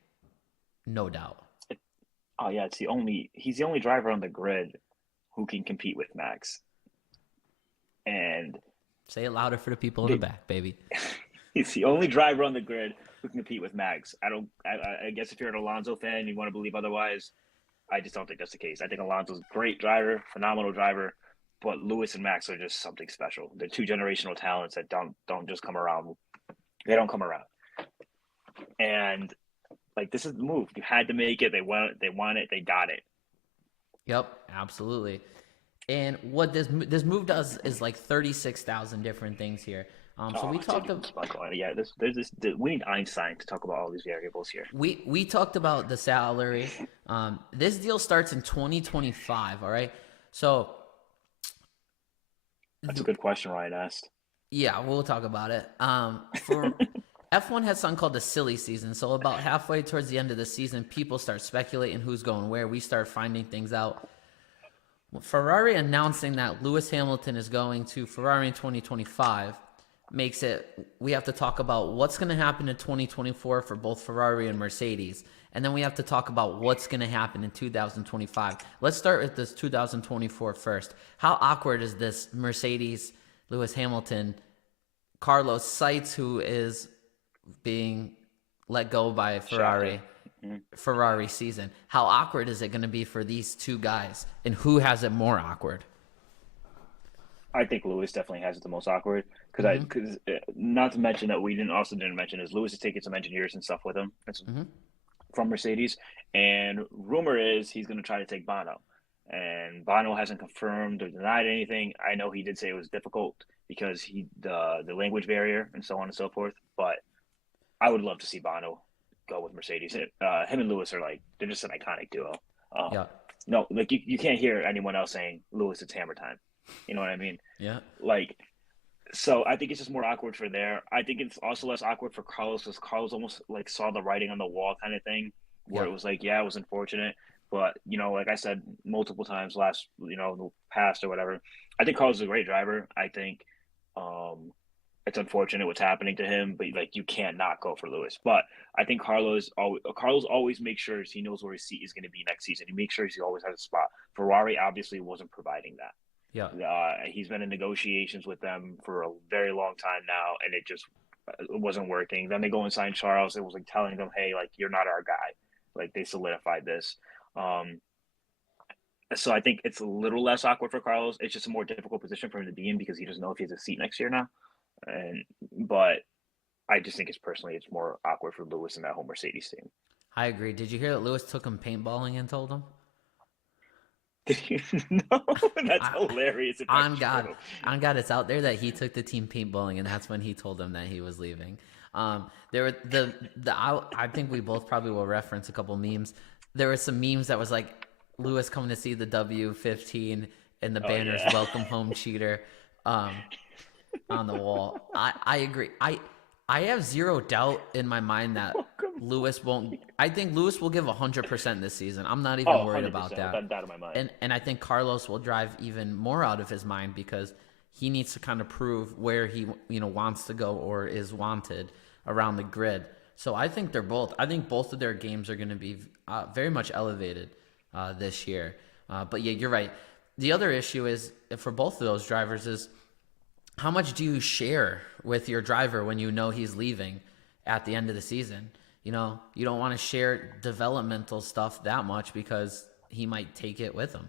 no doubt. Oh yeah, he's the only driver on the grid who can compete with Max. And Say it louder for the people in the back, baby. he's the only driver on the grid who can compete with Max. I guess if you're an Alonso fan, you want to believe otherwise. I just don't think that's the case. I think Alonso's a great driver, phenomenal driver, but Lewis and Max are just something special. They're two generational talents that don't just come around. They don't come around. And like, this is the move. You had to make it. They want it. They got it. Yep, absolutely. And what this move does is like 36,000 different things here. So we talked about yeah. We need Einstein to talk about all these variables here. We talked about the salary. This deal starts in 2025. All right, so that's a good question Ryan asked. Yeah, we'll talk about it. For F1 has something called the silly season. So about halfway towards the end of the season, people start speculating who's going where. We start finding things out. Ferrari announcing that Lewis Hamilton is going to Ferrari in 2025 makes it, we have to talk about what's going to happen in 2024 for both Ferrari and Mercedes. And then we have to talk about what's going to happen in 2025. Let's start with this 2024 first. How awkward is this Mercedes, Lewis Hamilton, Carlos Sainz, who is being let go by Ferrari? Ferrari season. How awkward is it going to be for these two guys, and who has it more awkward? I think Lewis definitely has it the most awkward because not to mention that we didn't mention is Lewis is taking some engineers and stuff with him from Mercedes, and rumor is he's going to try to take Bono, and Bono hasn't confirmed or denied anything. I know he did say it was difficult because the language barrier and so on and so forth, but I would love to see Bono go with Mercedes. Him and Lewis are like, they're just an iconic duo. Yeah. No, like you can't hear anyone else saying, Lewis, it's hammer time. You know what I mean? Yeah. Like, so I think it's just more awkward for there. I think it's also less awkward for Carlos because Carlos almost like saw the writing on the wall kind of thing where it was like, yeah, it was unfortunate. But, you know, like I said multiple times the past or whatever, I think Carlos is a great driver. I think it's unfortunate what's happening to him, but like you can't not go for Lewis. But I think Carlos always makes sure he knows where his seat is going to be next season. He makes sure he always has a spot. Ferrari obviously wasn't providing that. Yeah. He's been in negotiations with them for a very long time now, and it wasn't working. Then they go and sign Charles. It was like telling them, hey, like, you're not our guy. Like they solidified this. Um, so I think it's a little less awkward for Carlos. It's just a more difficult position for him to be in because he doesn't know if he has a seat next year now. And but I just think it's more awkward for Lewis in that whole Mercedes team. I agree. Did you hear that Lewis took him paintballing and told him? Did you know? That's I, hilarious if on that's God, true. on God, it's out there that he took the team paintballing, and that's when he told him that he was leaving. There were I think we both probably will reference a couple memes. There were some memes that was like Lewis coming to see the W15 and the Oh banners yeah. "Welcome Home, Cheater" um, on the wall. I agree. I have zero doubt in my mind that Welcome. Lewis won't. I think Lewis will give 100% this season. I'm not even Oh, worried about 100%, that. without a doubt in my mind. And I think Carlos will drive even more out of his mind because he needs to kind of prove where he wants to go or is wanted around the grid. So I think I think both of their games are going to be very much elevated this year. But yeah, you're right. The other issue is for both of those drivers is how much do you share with your driver when you know he's leaving at the end of the season? You don't want to share developmental stuff that much because he might take it with him.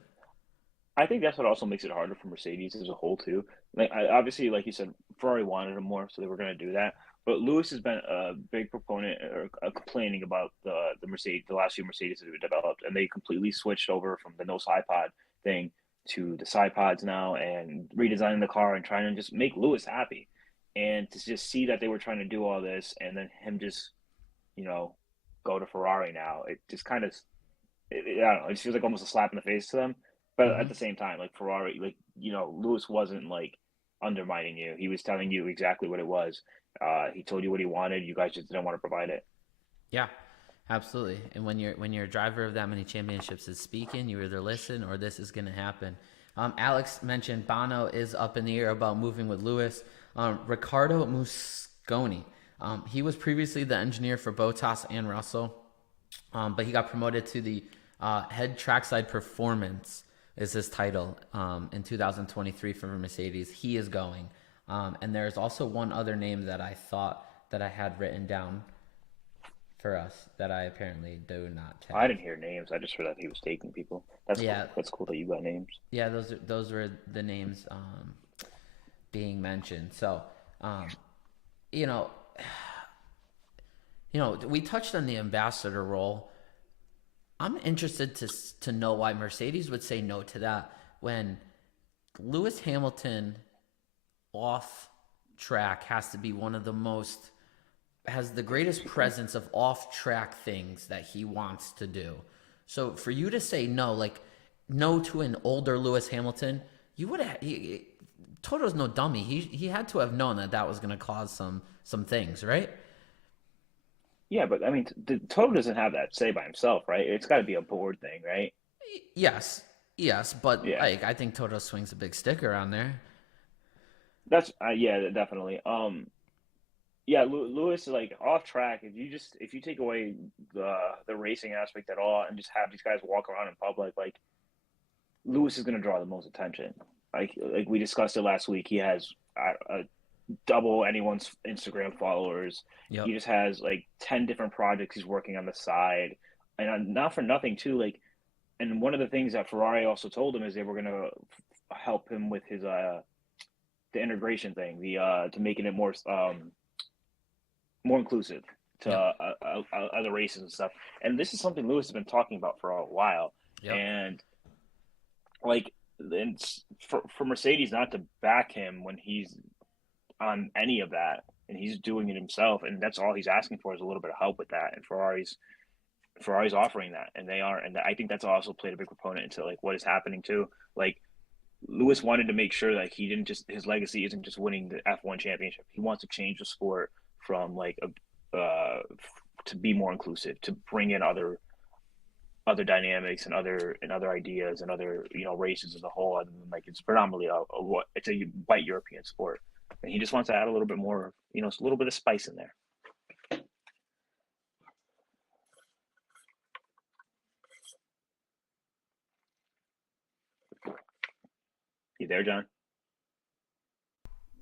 I think that's what also makes it harder for Mercedes as a whole too. Like obviously, like you said, Ferrari wanted him more, so they were going to do that. But Lewis has been a big proponent or complaining about the Mercedes, the last few Mercedes that have developed, and they completely switched over from the no side pod thing to the side pods now, and redesigning the car and trying to just make Lewis happy. And to just see that they were trying to do all this, and then him just you know go to Ferrari now, it just kind of I don't know. It feels like almost a slap in the face to them. But at Hmm. the same time, like Ferrari, like Lewis wasn't like undermining you. He was telling you exactly what it was. He told you what he wanted. You guys just didn't want to provide it. Yeah, absolutely. And when you're a driver of that many championships is speaking, you either listen or this is going to happen. Alex mentioned Bono is up in the air about moving with Lewis. Ricardo Musconi, he was previously the engineer for Bottas and Russell, but he got promoted to the head trackside performance is his title in 2023 for Mercedes. He is going. And there's also one other name that I thought that I had written down for us that I apparently do not I have. didn't hear names. I just heard that he was taking people. That's cool. Yeah, That's cool that you got names. yeah, those were the names being mentioned. So, um, you know, we touched on the ambassador role. I'm interested to know why Mercedes would say no to that when Lewis Hamilton off track has to be one of the most has the greatest presence of off track things that he wants to do. So for you to say no, like no to an older Lewis Hamilton, you would have. Toto's no dummy. He had to have known that that was going to cause some things, right? Yeah, but I mean, the Toto doesn't have that say by himself, right? It's got to be a board thing, right? Yes, yes, but Yeah, like I think Toto swings a big stick around there. that's yeah, definitely. Yeah, Lewis is like off track. If you take away the racing aspect at all and just have these guys walk around in public, like Lewis is going to draw the most attention. Like we discussed it last week, he has a double anyone's Instagram followers. He Yep. just has like 10 different projects he's working on the side, and not for nothing too. Like, and one of the things that Ferrari also told him is they were going to help him with his the integration thing, the to making it more inclusive to Yep. other races and stuff. And this is something Lewis has been talking about for a while. Yep. And like, and for Mercedes not to back him when he's on any of that and he's doing it himself, and that's all he's asking for is a little bit of help with that. And Ferrari's offering that, and they are, and I think that's also played a big proponent into like what is happening too. Like Lewis wanted to make sure that he didn't just his legacy isn't just winning the F1 championship. He wants to change the sport from like a to be more inclusive, to bring in other dynamics and other ideas and other races as a whole. Other than like it's predominantly it's a white European sport, and he just wants to add a little bit more, a little bit of spice in there. You there, John?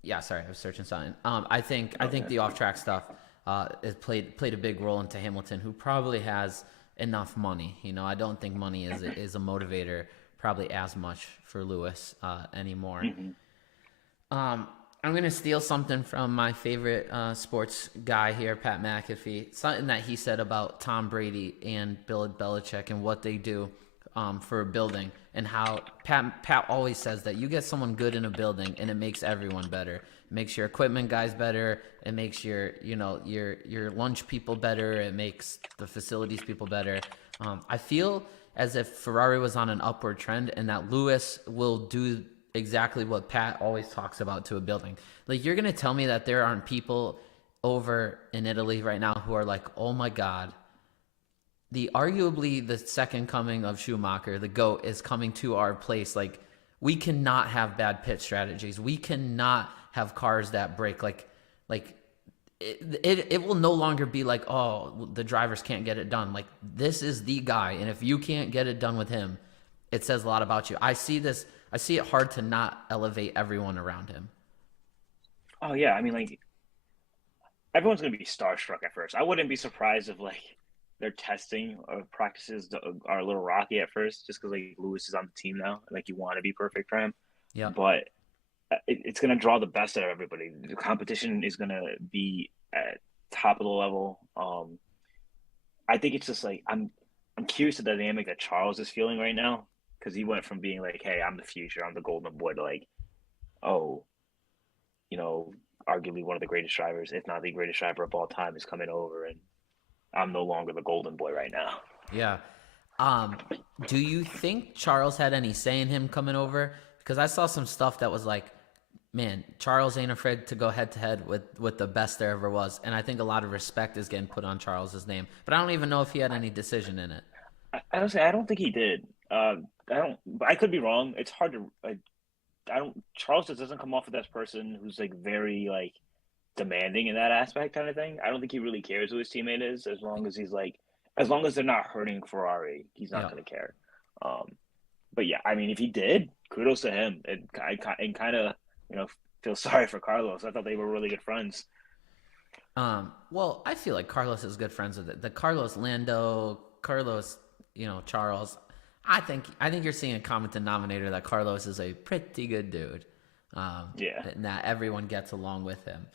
Yeah, sorry, I was searching something. I think Okay. the off track stuff has played a big role into Hamilton, who probably has enough money. I don't think money is a motivator probably as much for Lewis anymore. Mm-hmm. I'm gonna steal something from my favorite sports guy here, Pat McAfee. Something that he said about Tom Brady and Bill Belichick and what they do for a building, and how Pat always says that you get someone good in a building and it makes everyone better. It makes your equipment guys better. It makes your lunch people better. It makes the facilities people better. I feel as if Ferrari was on an upward trend, and that Lewis will do exactly what Pat always talks about to a building. Like, you're gonna tell me that there aren't people over in Italy right now who are like, oh my God, arguably the second coming of Schumacher, the GOAT, is coming to our place. Like, we cannot have bad pit strategies. We cannot have cars that break. Like it will no longer be like, oh, the drivers can't get it done. Like, this is the guy, and if you can't get it done with him, it says a lot about you. I see it hard to not elevate everyone around him. Oh yeah, I mean, like everyone's gonna be starstruck at first. I wouldn't be surprised if like their testing or practices are a little rocky at first, just because like Lewis is on the team now, and like you want to be perfect for him. Yep. But it's gonna draw the best out of everybody. The competition is gonna be at top of the level. I think it's just like I'm curious the dynamic that Charles is feeling right now, because he went from being like, "Hey, I'm the future, I'm the golden boy," to like, "Oh, you know, arguably one of the greatest drivers, if not the greatest driver of all time, is coming over, and I'm no longer the golden boy right now." Yeah. Um, do you think Charles had any say in him coming over? Because I saw some stuff that was like, man, Charles ain't afraid to go head to head with the best there ever was, and I think a lot of respect is getting put on Charles's name. But I don't even know if he had any decision in it. I don't think he did. I don't. I could be wrong. It's hard to. I don't. Charles just doesn't come off as that person who's like very like demanding in that aspect kind of thing. I don't think he really cares who his teammate is, as long as he's like, as long as they're not hurting Ferrari, he's not Yeah. going to care. Um, but yeah, I mean, if he did, kudos to him. And kind of, you know, feel sorry for Carlos. I thought they were really good friends. Well, I feel like Carlos is good friends with it. The Carlos Lando, Carlos, Charles. I think you're seeing a common denominator that Carlos is a pretty good dude. Yeah. And that everyone gets along with him.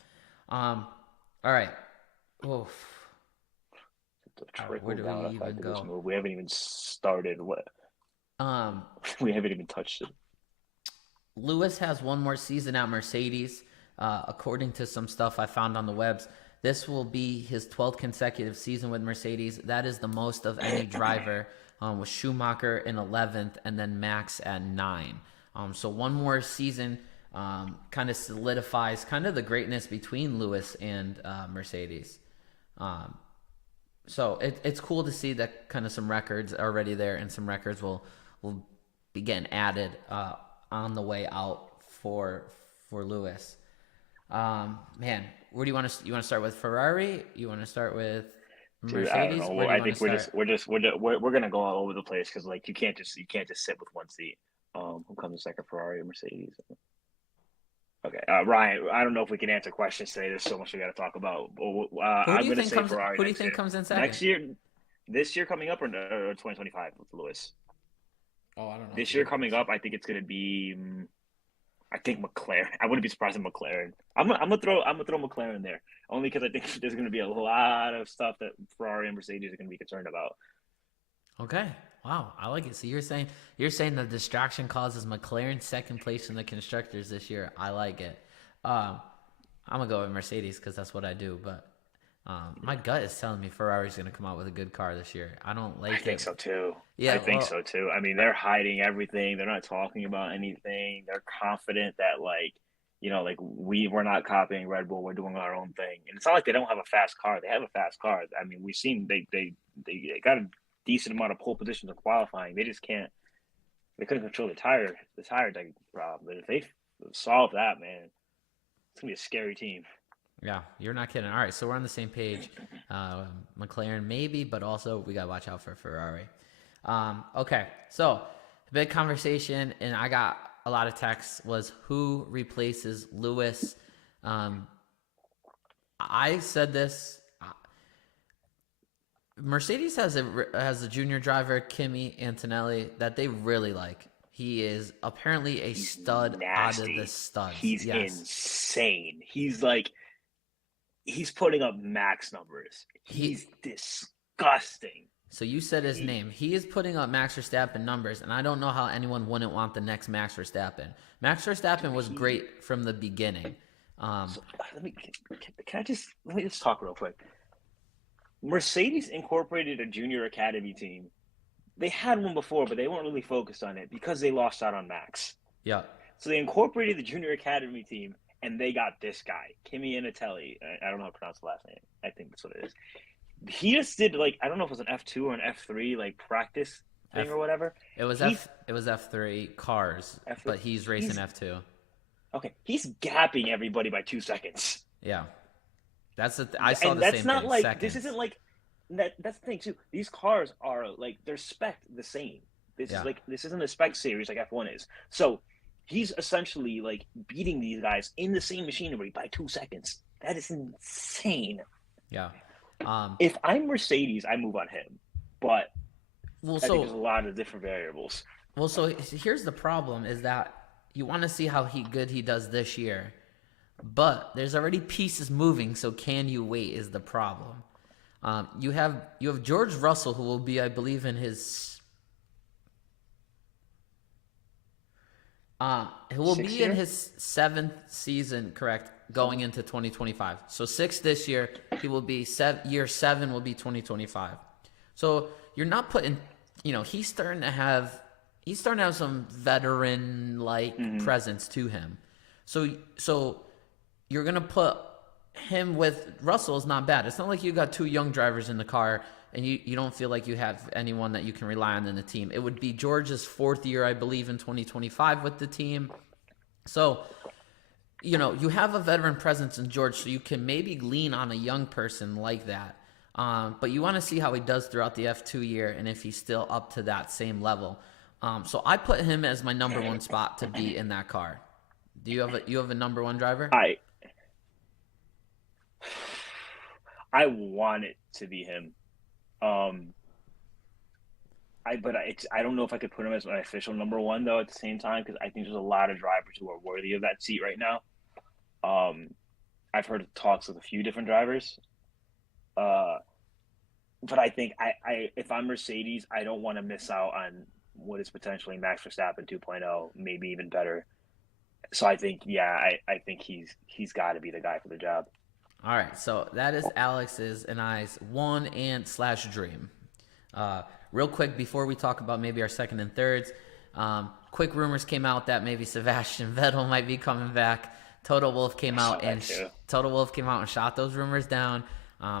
All right. Oof. The Where trickle do down we effect even of this go? move. We haven't even started what Um, we haven't even touched it. Lewis has one more season at Mercedes. According to some stuff I found on the webs, this will be his 12th consecutive season with Mercedes. That is the most of any driver, with Schumacher in 11th and then Max at 9. So one more season kind of solidifies kind of the greatness between Lewis and Mercedes. So it's cool to see that kind of some records are already there, and some records will be getting added on the way out for Lewis. Man, where do you want to start with Ferrari? You want to start with Dude, I don't Mercedes? know. Where do you I want to think start? we're gonna go all over the place because like you can't just sit with one seat. Who comes in second, Ferrari or Mercedes? Okay, Ryan. I don't know if we can answer questions today. There's so much we got to talk about. Who do I'm you gonna think say comes? Ferrari Who do you next think year. comes in second? Next year, this year coming up, or 2025 with Lewis. Oh, I don't know. That's This a year good coming question. up, I think it's gonna be. I think McLaren. I wouldn't be surprised if McLaren. I'm gonna throw McLaren there only because I think there's gonna be a lot of stuff that Ferrari and Mercedes are gonna be concerned about. Okay. Wow, I like it. So you're saying the distraction causes McLaren second place in the constructors this year. I like it. Um, I'm gonna go with Mercedes because that's what I do. But my gut is telling me Ferrari's gonna come out with a good car this year. I don't I like think it. so too. I Yeah. think Well. so too. I mean, they're hiding everything. They're not talking about anything. They're confident that like we're not copying Red Bull. We're doing our own thing. And it's not like they don't have a fast car. They have a fast car. I mean, we've seen they got a decent amount of pole positions in qualifying. They just can't. They couldn't control the tire problem. But if they solve that, man, it's gonna be a scary team. Yeah, you're not kidding. All right, so we're on the same page. McLaren maybe, but also we gotta watch out for Ferrari. Okay, so the big conversation, and I got a lot of texts, was who replaces Lewis. I said this. Mercedes has a junior driver, Kimi Antonelli, that they really like. He is apparently a He's stud out of the nasty. studs. He's Yes. insane. He's putting up max numbers. He He's disgusting. So you said his He name. He is putting up Max Verstappen numbers, and I don't know how anyone wouldn't want the next Max Verstappen. Max Verstappen was he great from the beginning. Um, so can I just let me just talk real quick. Mercedes incorporated a junior academy team. They had one before, but they weren't really focused on it because they lost out on Max. yeah, So they incorporated the junior academy team, and they got this guy, Kimi Anatelli. I don't know how to pronounce the last name. I think that's what it is. He just did like I don't know if it was an F2 or an F3 like practice thing F. or whatever. It was He F3 cars, F3. but he's racing He's F2. okay. He's gapping everybody by 2 seconds. Yeah, I saw And the that's same not thing. like this Seconds. isn't like that's the thing too. These cars are like they're spec the same. Yeah, This isn't a spec series like F1 is. So he's essentially like beating these guys in the same machinery by 2 seconds. That is insane. yeah. Um, If I'm Mercedes, I move on him. But well, I think there's a so lot of different variables. so here's the problem: is that you want to see how good he does this year, but there's already pieces moving. So can you wait? Is the problem? You have George Russell, who will be, I believe, in his who will Sixth be in year? his seventh season, correct, going into 2025. So six this year, he will be year seven will be 2025. So you're not putting, he's starting to have some veteran like Mm-hmm. presence to him. So you're gonna put him with Russell is not bad. It's not like you got two young drivers in the car and you don't feel like you have anyone that you can rely on in the team. It would be George's fourth year, I believe, in 2025 with the team. So, you have a veteran presence in George, so you can maybe lean on a young person like that. But you want to see how he does throughout the F2 year and if he's still up to that same level. So I put him as my number one spot to be in that car. Do you have a number one driver? I want it to be him. Um, I don't know if I could put him as my official number one though. At the same time, because I think there's a lot of drivers who are worthy of that seat right now. Um, I've heard talks with a few different drivers. Uh, but I think if I'm Mercedes, I don't want to miss out on what is potentially Max Verstappen 2.0, maybe even better. So I think, yeah, I think he's got to be the guy for the job. All right, so that is Alex's and I's one and slash dream. Real quick before we talk about maybe our second and thirds, quick rumors came out that maybe Sebastian Vettel might be coming back. Total Wolf came out and shot those rumors down.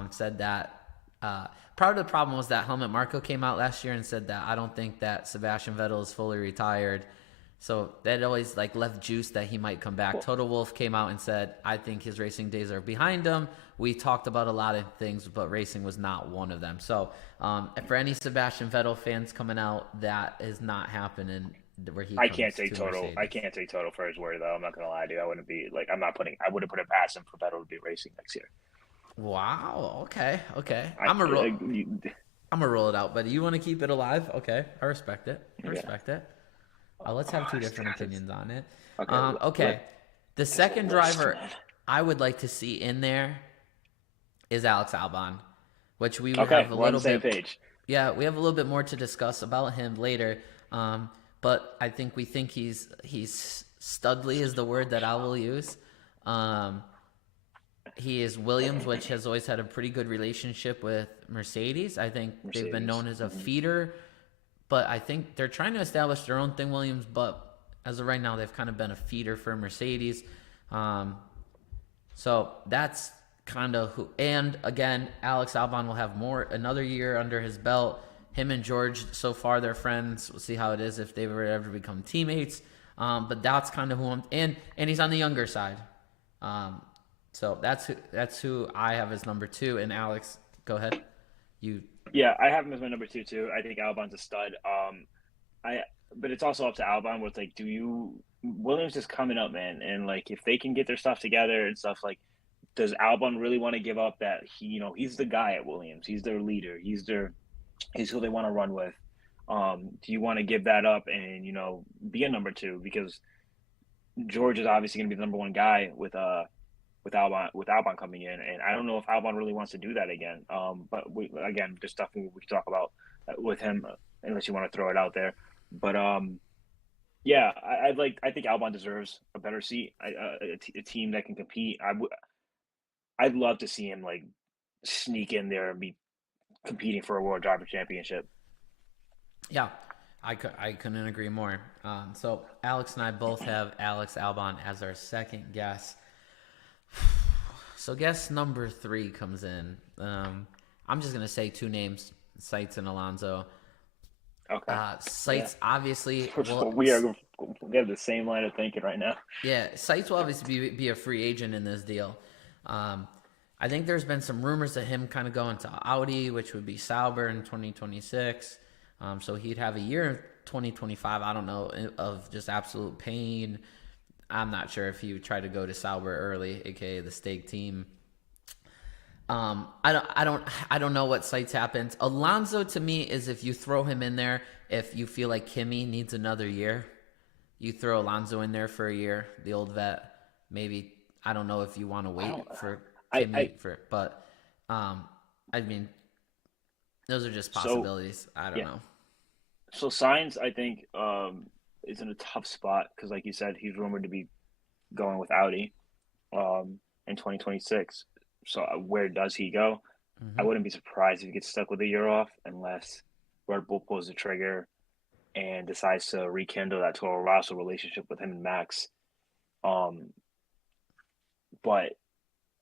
Said that part of the problem was that Helmut Marko came out last year and said that I don't think that Sebastian Vettel is fully retired. So that always left juice that he might come back. Total Wolf came out and said, I think his racing days are behind him. We talked about a lot of things, but racing was not one of them. So for any Sebastian Vettel fans coming out, that is not happening where he I comes can't take to Total. Mercedes. I can't take Total for his word though. I'm not gonna lie to you. I wouldn't be like I'm not putting. I wouldn't put it past him for Vettel to be racing next year. Wow. Okay. I, I'm a roll. like, I'm gonna roll it out, but you want to keep it alive? Okay, I respect it. yeah. Let's have two different opinions on it. Okay. Okay. The second list, driver man. I would like to see in there is Alex Albon, which we would Okay, have a we're on the little same bit. page. Yeah, we have a little bit more to discuss about him later. But we think he's studly is the word that I will use. He is Williams, which has always had a pretty good relationship with Mercedes. I think they've been known as a feeder, but I think they're trying to establish their own thing, Williams. But as of right now, they've kind of been a feeder for Mercedes. So that's kind of who. And again, Alex Albon will have another year under his belt. Him and George, so far they're friends. We'll see how it is if they were ever become teammates. But that's kind of who I'm. And he's on the younger side. So that's who I have as number two. And Alex, go ahead. Yeah, I have him as my number two too. I think Albon's a stud. But it's also up to Albon. Where it's Williams is coming up, man, and if they can get their stuff together and stuff does Albon really want to give up that he's the guy at Williams. He's their leader. He's who they want to run with. Do you want to give that up and be a number two because George is obviously going to be the number one guy with Albon coming in, and I don't know if Albon really wants to do that again. But again, just stuff we can talk about with him, unless you want to throw it out there. But yeah, I think Albon deserves a better seat, a team that can compete. I'd love to see him like sneak in there and be competing for a World Driver Championship. Yeah, I couldn't agree more. So Alex and I both have Alex Albon as our second guess. So guess number 3 comes in. I'm just gonna say 2 names: Seitz and Alonso. Okay. Seitz obviously We have the same line of thinking right now. Yeah, Seitz will obviously be a free agent in this deal. I think there's been some rumors of him kind of going to Audi, which would be Sauber in 2026. So he'd have a year in 2025, I don't know, of just absolute pain. I'm not sure if he would try to go to Sauber early, aka the stake team. I don't know what Seitz happens. Alonso to me is if you throw him in there, if you feel like Kimi needs another year, you throw Alonso in there for a year, the old vet. Maybe I don't know if you want to wait for Kimi but I mean, those are just possibilities. I don't know. So Sainz, I think, is in a tough spot because, like you said, he's rumored to be going with Audi in 2026. So where does he go? I wouldn't be surprised if he gets stuck with a year off unless Red Bull pulls the trigger and decides to rekindle that Toro Rosso relationship with him and Max. But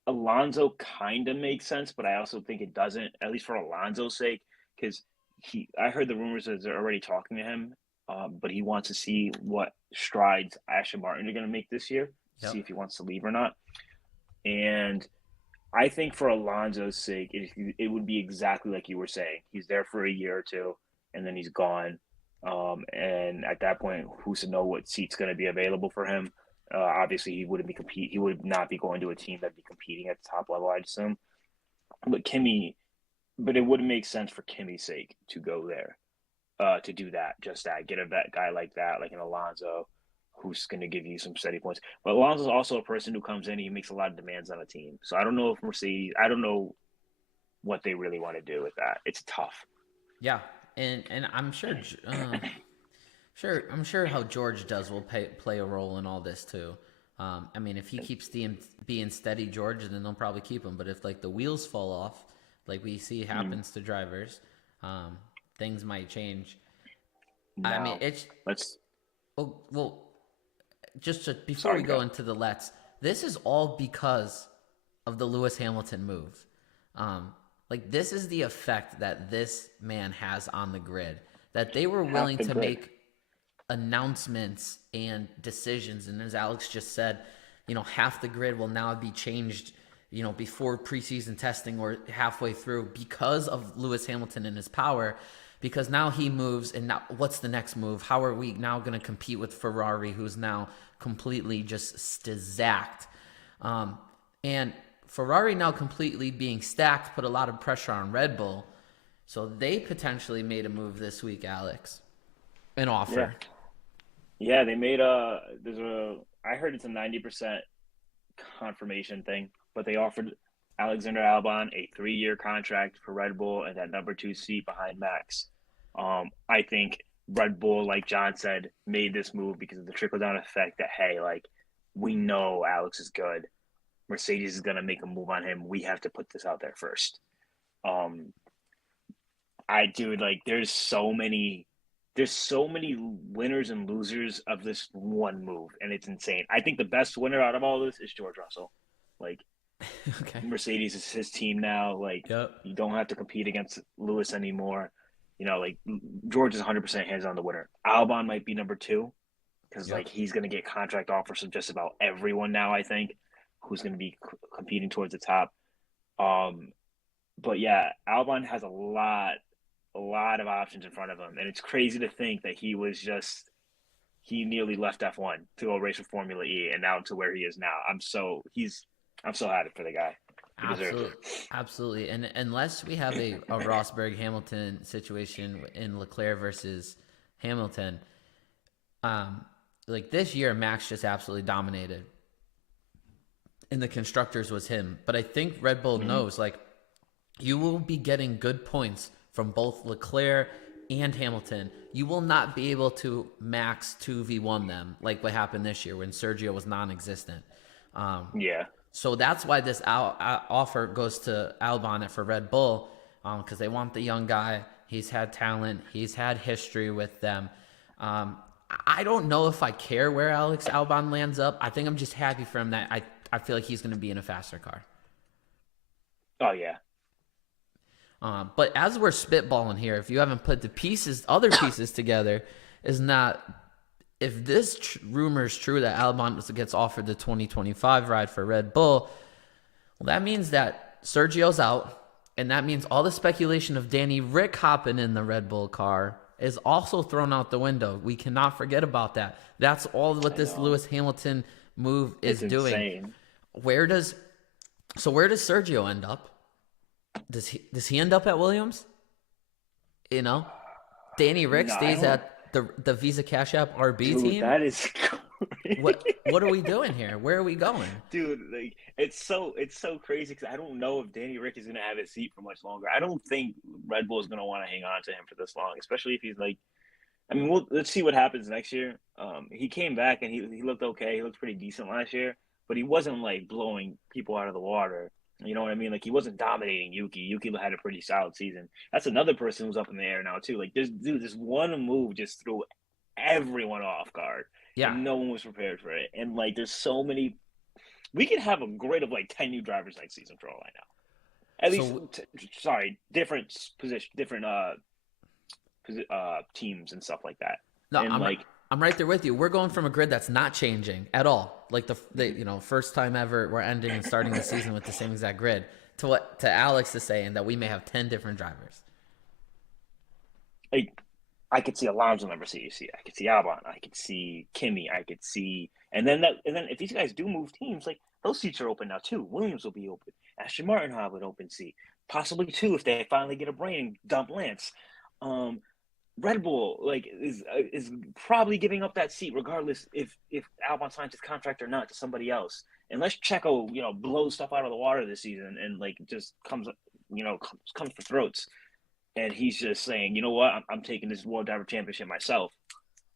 Alonso kind of makes sense, but I also think it doesn't, at least for Alonso's sake, because I heard the rumors that they're already talking to him, but he wants to see what strides Aston Martin are going to make this year, see if he wants to leave or not. And I think for Alonso's sake, it would be exactly like you were saying. He's there for a year or two, and then he's gone. And at that point, who's to know what seat's going to be available for him? Obviously, he would not be going to a team that'd be competing at the top level, I'd assume. But it wouldn't make sense for Kimi's sake to go there, to do that, just that, get a vet guy like that, like an Alonso, who's going to give you some steady points. But Alonso's also a person who comes in and he makes a lot of demands on a team. So I don't know if I don't know what they really want to do with that. It's tough. Yeah, and I'm sure, I'm sure how George does will play a role in all this too. I mean, if he keeps being steady George, then they'll probably keep him. But if like the wheels fall off, like we see happens to drivers, things might change. No. I mean, before we go into the Let's, this is all because of the Lewis Hamilton move. Like this is the effect that this man has on the grid, that they were willing to make announcements and decisions. And as Alex just said, half the grid will now be changed, before preseason testing or halfway through because of Lewis Hamilton and his power. Because now he moves, and now what's the next move? How are we now going to compete with Ferrari, who's now completely just stacked? And Ferrari now completely being stacked put a lot of pressure on Red Bull. So they potentially made a move this week, Alex. An offer. Yeah, they made I heard it's a 90% confirmation thing, but they offered Alexander Albon a 3-year contract for Red Bull and that number 2 seat behind Max. I think Red Bull, like John said, made this move because of the trickle-down effect that, hey, like, we know Alex is good. Mercedes is going to make a move on him. We have to put this out there first. There's so many winners and losers of this one move, and it's insane. I think the best winner out of all this is George Russell. Like, okay. Mercedes is his team now. Like, You don't have to compete against Lewis anymore. Like George is 100% hands on the winner. Albon might be number 2 because like he's going to get contract offers from just about everyone now. I think who's going to be competing towards the top. But yeah, Albon has a lot of options in front of him, and it's crazy to think that he nearly left F1 to go race for Formula E, and now to where he is now. He's I'm so happy for the guy. He deserves it. Absolutely, absolutely. And unless we have a Rosberg Hamilton situation in Leclerc versus Hamilton, like this year, Max just absolutely dominated. In the constructors was him. But I think Red Bull knows, like, you will be getting good points from both Leclerc and Hamilton. You will not be able to max 2v1 them like what happened this year when Sergio was non-existent. Yeah. So that's why this offer goes to Albon for Red Bull, because they want the young guy. He's had talent. He's had history with them. I don't know if I care where Alex Albon lands up. I think I'm just happy for him that I feel like he's going to be in a faster car. Oh yeah. But as we're spitballing here, if you haven't put the other pieces together, is not if this rumor is true that Albon gets offered the 2025 ride for Red Bull, well, that means that Sergio's out, and that means all the speculation of Danny Rick hopping in the Red Bull car is also thrown out the window. We cannot forget about that. That's all what this Lewis Hamilton move is doing. Insane. Where does Sergio end up? Does he end up at Williams? You know, Danny Rick stays at the Visa Cash App RB team. That is crazy. What are we doing here? Where are we going, dude? Like it's so crazy because I don't know if Danny Rick is gonna have his seat for much longer. I don't think Red Bull is gonna want to hang on to him for this long, especially if he's like. I mean, let's see what happens next year. He came back and he looked okay. He looked pretty decent last year, but he wasn't like blowing people out of the water. You know what I mean? Like he wasn't dominating Yuki. Yuki had a pretty solid season. That's another person who's up in the air now too. Like this one move just threw everyone off guard. Yeah. And no one was prepared for it. And like there's so many. We could have a grid of like 10 new drivers next season for all I know. At least, different position, different teams and stuff like that. No, and I'm right there with you. We're going from a grid that's not changing at all. Like the first time ever we're ending and starting the season with the same exact grid to Alex is saying that we may have 10 different drivers. I could see Alonso in the Mercedes seat. I could see Albon. I could see Kimi. I could see, and then if these guys do move teams, like those seats are open now too. Williams will be open. Aston Martin will have an open seat, possibly two if they finally get a brain and dump Lance. Red Bull is probably giving up that seat regardless if Albon signs his contract or not to somebody else. Unless Checo blows stuff out of the water this season and like just comes for throats. And he's just saying, you know what, I'm taking this World Driver Championship myself.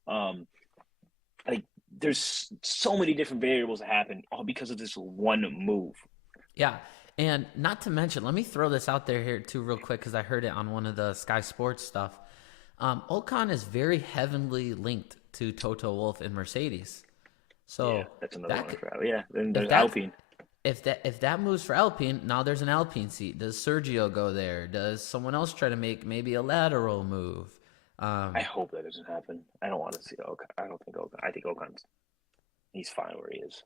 Like there's so many different variables that happen all because of this one move. Yeah, and not to mention, let me throw this out there here too real quick because I heard it on one of the Sky Sports stuff. Ocon is very heavily linked to Toto Wolff and Mercedes. So yeah, that's another one for Alpine. Yeah, then there's Alpine. If that moves for Alpine, now there's an Alpine seat. Does Sergio go there? Does someone else try to make maybe a lateral move? I hope that doesn't happen. I don't want to see Ocon. I don't think Ocon. I think he's fine where he is.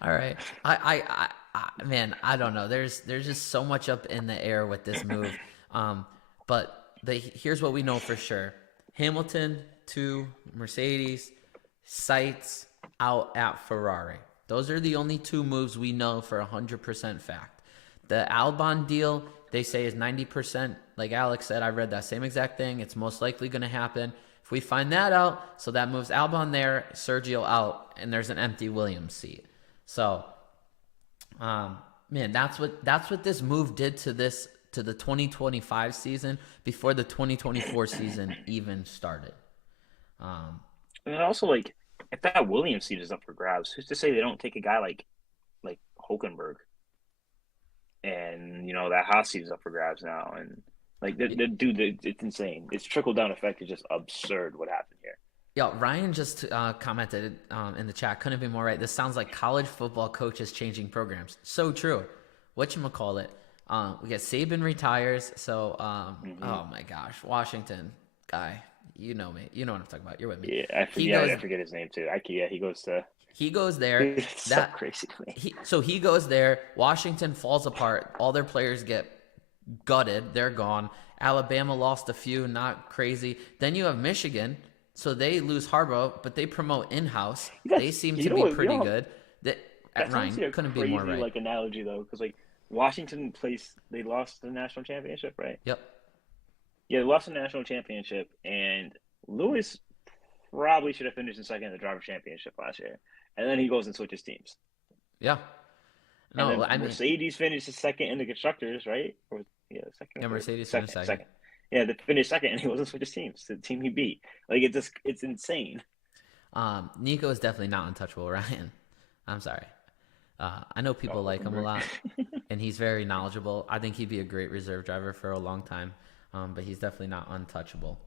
All right. Man, I don't know. There's just so much up in the air with this move. But here's what we know for sure. Hamilton to Mercedes, Sainz out at Ferrari. Those are the only two moves we know for 100% fact. The Albon deal, they say, is 90%. Like Alex said, I read that same exact thing. It's most likely going to happen. If we find that out, so that moves Albon there, Sergio out, and there's an empty Williams seat. So, man, that's what this move did to the 2025 season before the 2024 season even started. And also, like, if that Williams seat is up for grabs, who's to say they don't take a guy like Hulkenberg? And that Haas seat is up for grabs now, and like it's insane. It's trickle down effect is just absurd. What happened here? Yeah, Ryan just commented in the chat. Couldn't be more right. This sounds like college football coaches changing programs. So true. Whatchamacallit? We get Saban retires. So, Oh my gosh, Washington guy. You know me. You know what I'm talking about. You're with me. Yeah, I forget his name too. He goes to. He goes there. It's so crazy to me. He goes there. Washington falls apart. All their players get gutted. They're gone. Alabama lost a few. Not crazy. Then you have Michigan. So they lose Harbaugh, but they promote in-house. They seem to be pretty good. That's Ryan honestly a couldn't be more crazy right. like analogy though, because like Washington placed, they lost the national championship, right? Yep. Yeah, they lost the national championship, and Lewis probably should have finished in second in the driver championship last year, and then he goes and switches teams, Yeah. and No, then I mean, Mercedes finished second in the constructors, right? Or yeah, second or yeah, third, Mercedes finished second, second. second. Yeah, they finished second, and he wasn't switches teams. The team he beat, like it's insane. Nico is definitely not untouchable, Ryan. I'm sorry. I know people Oh, like him a lot, and he's very knowledgeable. I think he'd be a great reserve driver for a long time, but he's definitely not untouchable.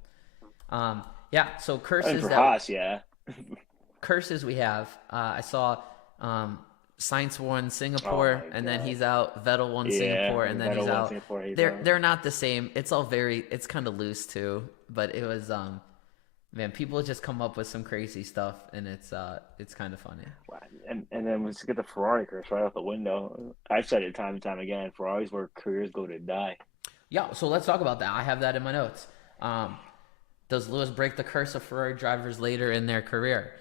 Yeah. So and curses for that Haas, yeah. curses we have. I saw Sainz won Oh Singapore, my and then god. he's out. Vettel won Yeah, Singapore, and then he's Vettel won out. Singapore. He's out. They're not the same. It's all very. It's kind of loose too, but it was man, people just come up with some crazy stuff, and it's kind of funny. And then let's get the Ferrari curse right out the window. I've said it time and time again. Ferraris where careers go to die. Yeah, so let's talk about that. I have that in my notes. Does Lewis break the curse of Ferrari drivers later in their career?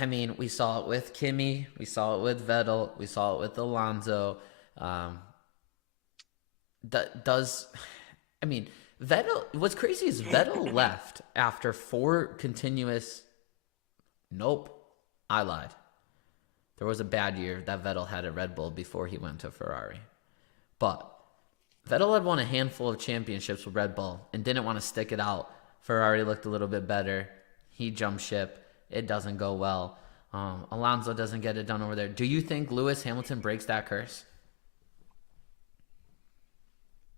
I mean, we saw it with Kimi, we saw it with Vettel, we saw it with Alonso. Um, does I mean Vettel? What's crazy is Vettel left after 4 continuous. Nope, I lied. There was a bad year that Vettel had at Red Bull before he went to Ferrari, but Vettel had won a handful of championships with Red Bull and didn't want to stick it out. Ferrari looked a little bit better. He jumped ship. It doesn't go well. Alonso doesn't get it done over there. Do you think Lewis Hamilton breaks that curse?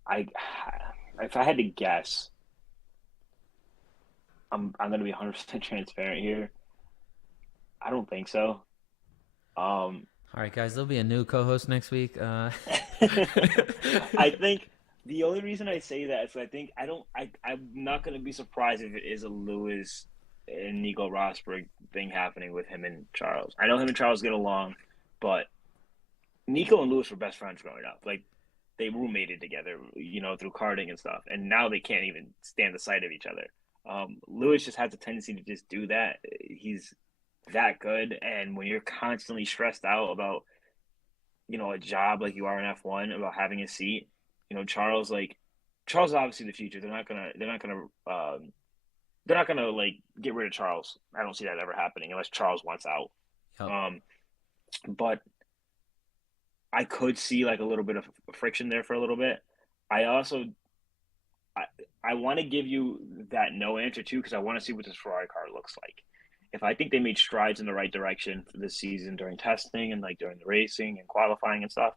I if I had to guess, I'm gonna be 100% transparent here. I don't think so. Um, All right, guys, there'll be a new co-host next week. I think the only reason I say that is I think I'm not gonna be surprised if it is a Lewis and Nico Rosberg thing happening with him and Charles. I know him and Charles get along, but Nico and Lewis were best friends growing up. Like they roommated together, through karting and stuff, and now they can't even stand the sight of each other. Lewis just has a tendency to just do that. He's that good, and when you're constantly stressed out about a job like you are in F1 about having a seat, Charles is obviously the future. They're not gonna like get rid of Charles. I don't see that ever happening unless Charles wants out. Yep. But I could see like a little bit of friction there for a little bit. I also I want to give you that no answer too because I want to see what this Ferrari car looks like. If I think they made strides in the right direction for this season during testing and like during the racing and qualifying and stuff,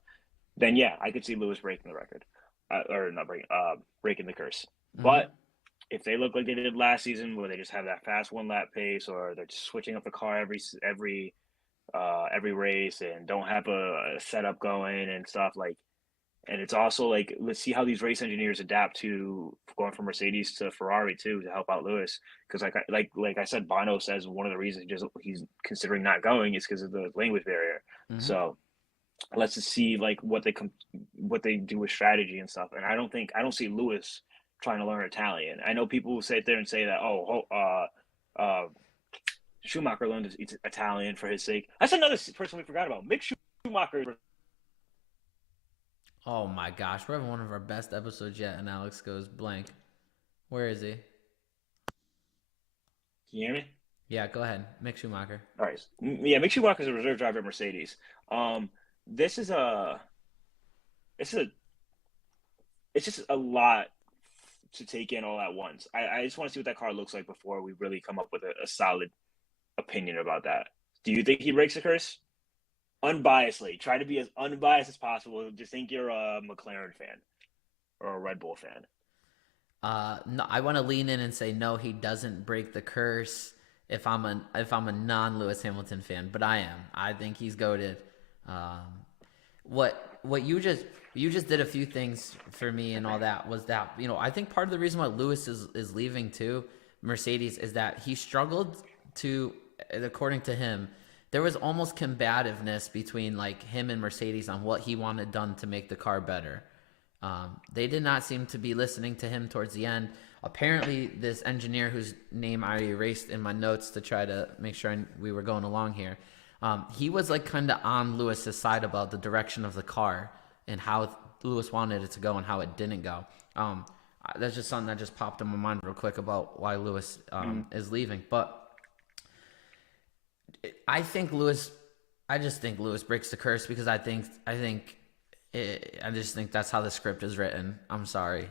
then yeah, I could see Lewis breaking the record, or not breaking the curse. Mm-hmm. But if they look like they did last season, where they just have that fast 1 lap pace, or they're just switching up the car every race and don't have a setup going and stuff like. And it's also like, let's see how these race engineers adapt to going from Mercedes to Ferrari too to help out Lewis. Because like I said, Bono says one of the reasons he's considering not going is because of the language barrier. Mm-hmm. So let's just see like what they do with strategy and stuff. And I don't see Lewis trying to learn Italian. I know people will sit there and say that Schumacher learned Italian for his sake. That's another person we forgot about. Mick Schumacher. Oh my gosh, we're having one of our best episodes yet, and Alex goes blank. Where is he? Can you hear me? Yeah, go ahead. Mick Schumacher. All right. Yeah, Mick Schumacher is a reserve driver at Mercedes. It's just a lot to take in all at once. I just want to see what that car looks like before we really come up with a solid opinion about that. Do you think he breaks the curse? Unbiasedly. Try to be as unbiased as possible. Just think you're a McLaren fan or a Red Bull fan. No, I want to lean in and say no, he doesn't break the curse if I'm a non-Lewis Hamilton fan, but I am. I think he's goated. What you just did a few things for me and all that was that, I think part of the reason why Lewis is leaving too, Mercedes, is that he struggled to, according to him, there was almost combativeness between like him and Mercedes on what he wanted done to make the car better. They did not seem to be listening to him towards the end. Apparently, this engineer whose name I erased in my notes to try to make sure we were going along here, He was like kind of on Lewis's side about the direction of the car and how Lewis wanted it to go and how it didn't go. That's just something that just popped in my mind real quick about why Lewis is leaving. But I think Lewis, I just think Lewis breaks the curse because I just think that's how the script is written. I'm sorry.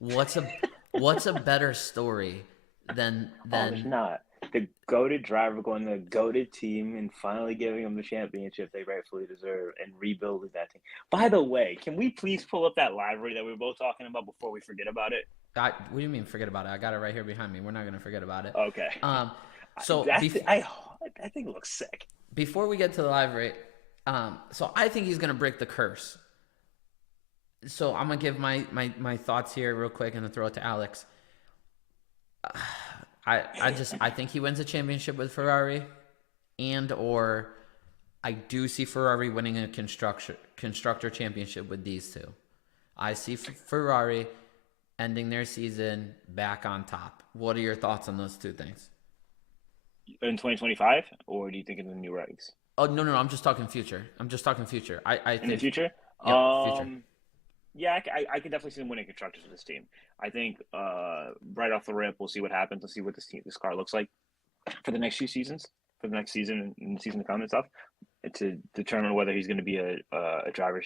What's a better story than There's not. The goated driver going to the goated team and finally giving them the championship they rightfully deserve and rebuilding that team. By the way, can we please pull up that library that we were both talking about before we forget about it? What do you mean forget about it? I got it right here behind me. We're not gonna forget about it. Okay. So I think it looks sick. Before we get to the library, so I think he's gonna break the curse. So I'm gonna give my thoughts here real quick and then throw it to Alex. I think he wins a championship with Ferrari, or I do see Ferrari winning a constructor championship with these two. I see Ferrari ending their season back on top. What are your thoughts on those two things? In 2025, or do you think in the new regs? Oh no, I'm just talking future. I think in the future. Future. Yeah, I could definitely see them winning constructors with this team. I think right off the rip, we'll see what happens and see what this car looks like for the next few seasons, for the next season and the season to come and stuff, to determine whether he's going to be a driver,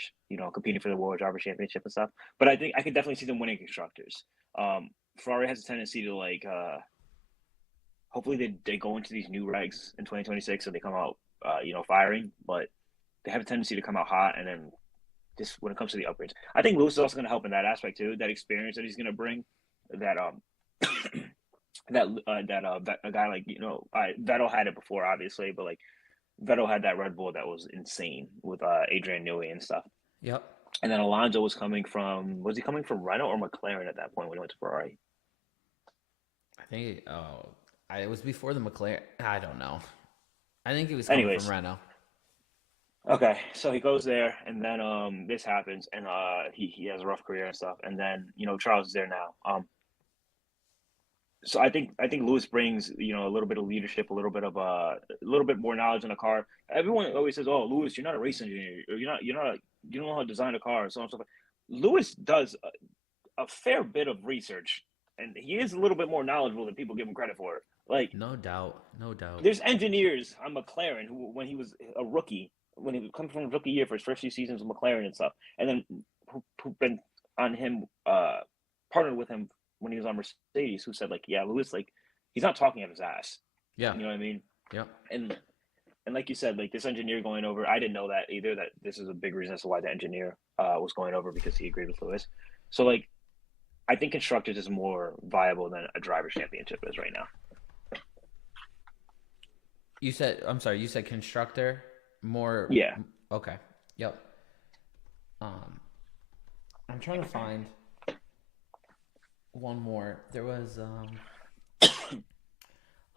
competing for the World Driver Championship and stuff. But I think I could definitely see them winning constructors. Ferrari has a tendency to hopefully they go into these new regs in 2026 and they come out, firing, but they have a tendency to come out hot and then. Just when it comes to the upgrades, I think Lewis is also going to help in that aspect too. That experience that he's going to bring, that a guy like Vettel had it before, obviously, but like Vettel had that Red Bull that was insane with Adrian Newey and stuff. Yep. And then Alonso was coming from Renault or McLaren at that point when he went to Ferrari? I think it was before the McLaren. I don't know. I think he was coming from Renault. Okay, so he goes there, and then this happens, and he has a rough career and stuff, and then Charles is there now. So I think Lewis brings a little bit of leadership, a little bit more knowledge in the car. Everyone always says, "Oh, Lewis, you're not a race engineer, or you don't know how to design a car," and so on and so forth. Lewis does a fair bit of research, and he is a little bit more knowledgeable than people give him credit for. Like, no doubt. There's engineers on McLaren who, when he was a rookie. When he comes from rookie year for his first few seasons with McLaren and stuff, and then who've been on him, partnered with him when he was on Mercedes, who said like, yeah, Lewis, like, he's not talking out his ass. Yeah. You know what I mean? Yeah. And like you said, like this engineer going over, I didn't know that either, that this is a big reason as to why the engineer was going over, because he agreed with Lewis. So like, I think constructors is more viable than a driver's championship is right now. You said constructor? More. Yeah. Okay. Yep. I'm trying to find one more. There was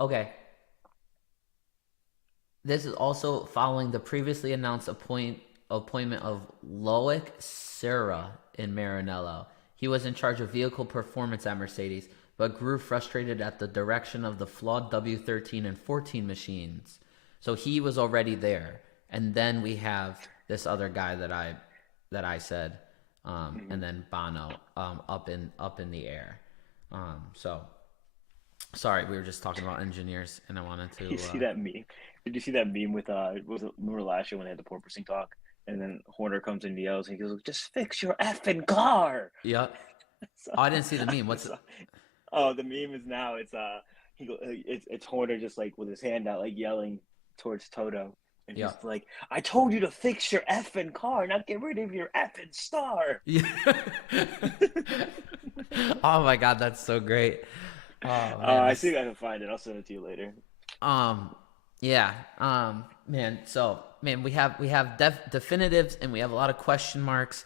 okay. This is also following the previously announced appointment of Loic Serra in Maranello. He was in charge of vehicle performance at Mercedes, but grew frustrated at the direction of the flawed W13 and 14 machines. So he was already there. And then we have this other guy that I said, and then Bono up in the air. So sorry, we were just talking about engineers, and I wanted to. You see that meme? Did you see that meme with remember last year when they had the porpoising talk, and then Horner comes in and yells, and he goes, "Just fix your effing car." Yeah. So, I didn't see the meme. What's it? Oh, the meme is now it's Horner just like with his hand out, like yelling towards Toto. And he's like, "I told you to fix your effing car, not get rid of your effing star." Yeah. Oh my God, that's so great. Oh, man, I see if I can find it. I'll send it to you later. Yeah. Man. So, man, we have definitives and we have a lot of question marks.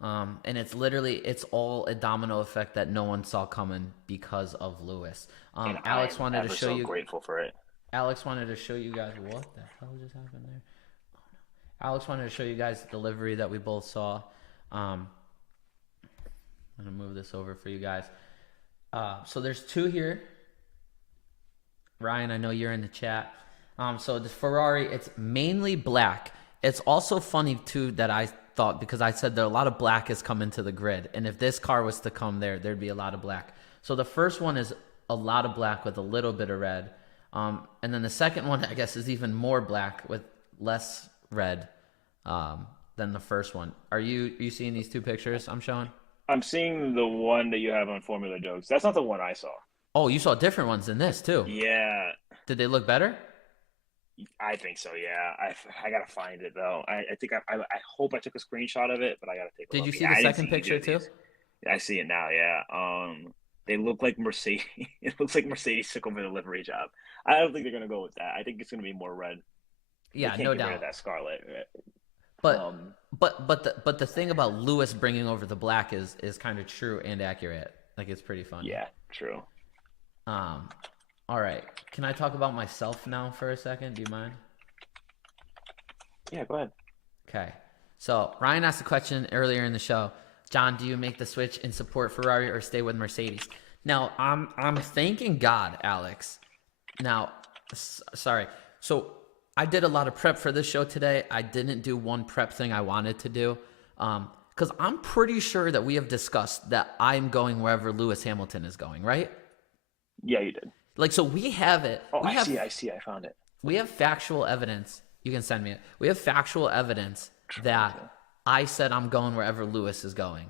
And it's all a domino effect that no one saw coming because of Lewis. Alex wanted to show you. Grateful for it. Alex wanted to show you guys what the hell just happened there. Oh, no. Alex wanted to show you guys the delivery that we both saw. I'm gonna move this over for you guys. So there's two here. Ryan, I know you're in the chat. So the Ferrari, it's mainly black. It's also funny too that I thought, because I said that a lot of black has come into the grid, and if this car was to come there, there'd be a lot of black. So the first one is a lot of black with a little bit of red, and then the second one, I guess, is even more black with less red than the first one. Are you seeing these two pictures I'm showing? I'm seeing the one that you have on Formula Jokes. That's not the one I saw. Oh, you saw different ones than this too. Yeah, Did they look better? I think so. Yeah, I gotta find it though. I think I hope I took a screenshot of it, but I gotta take a Did look. you see Yeah, the I didn't second see either picture of too? these. Yeah, I see it now. Yeah. They look like Mercedes. It looks like Mercedes took over the livery job. I don't think they're gonna go with that. I think it's gonna be more red. They Yeah, can't no get rid of doubt. that scarlet. But Um, but the thing about Lewis bringing over the black is kind of true and accurate. Like, it's pretty funny. yeah, true. Um, all right. Can I talk about myself now for a second? Do you mind? Yeah, go ahead. Okay. So Ryan asked a question earlier in the show. John, do you make the switch and support Ferrari or stay with Mercedes? Now I'm thanking God, Alex. Now, sorry. So I did a lot of prep for this show today. I didn't do one prep thing I wanted to do. Because I'm pretty sure that we have discussed that I'm going wherever Lewis Hamilton is going, right? Yeah, you did. Like, so we have it. Oh, We I have see. I see. I found it. we have factual evidence. You can send me it. We have factual evidence that I said I'm going wherever Lewis is going.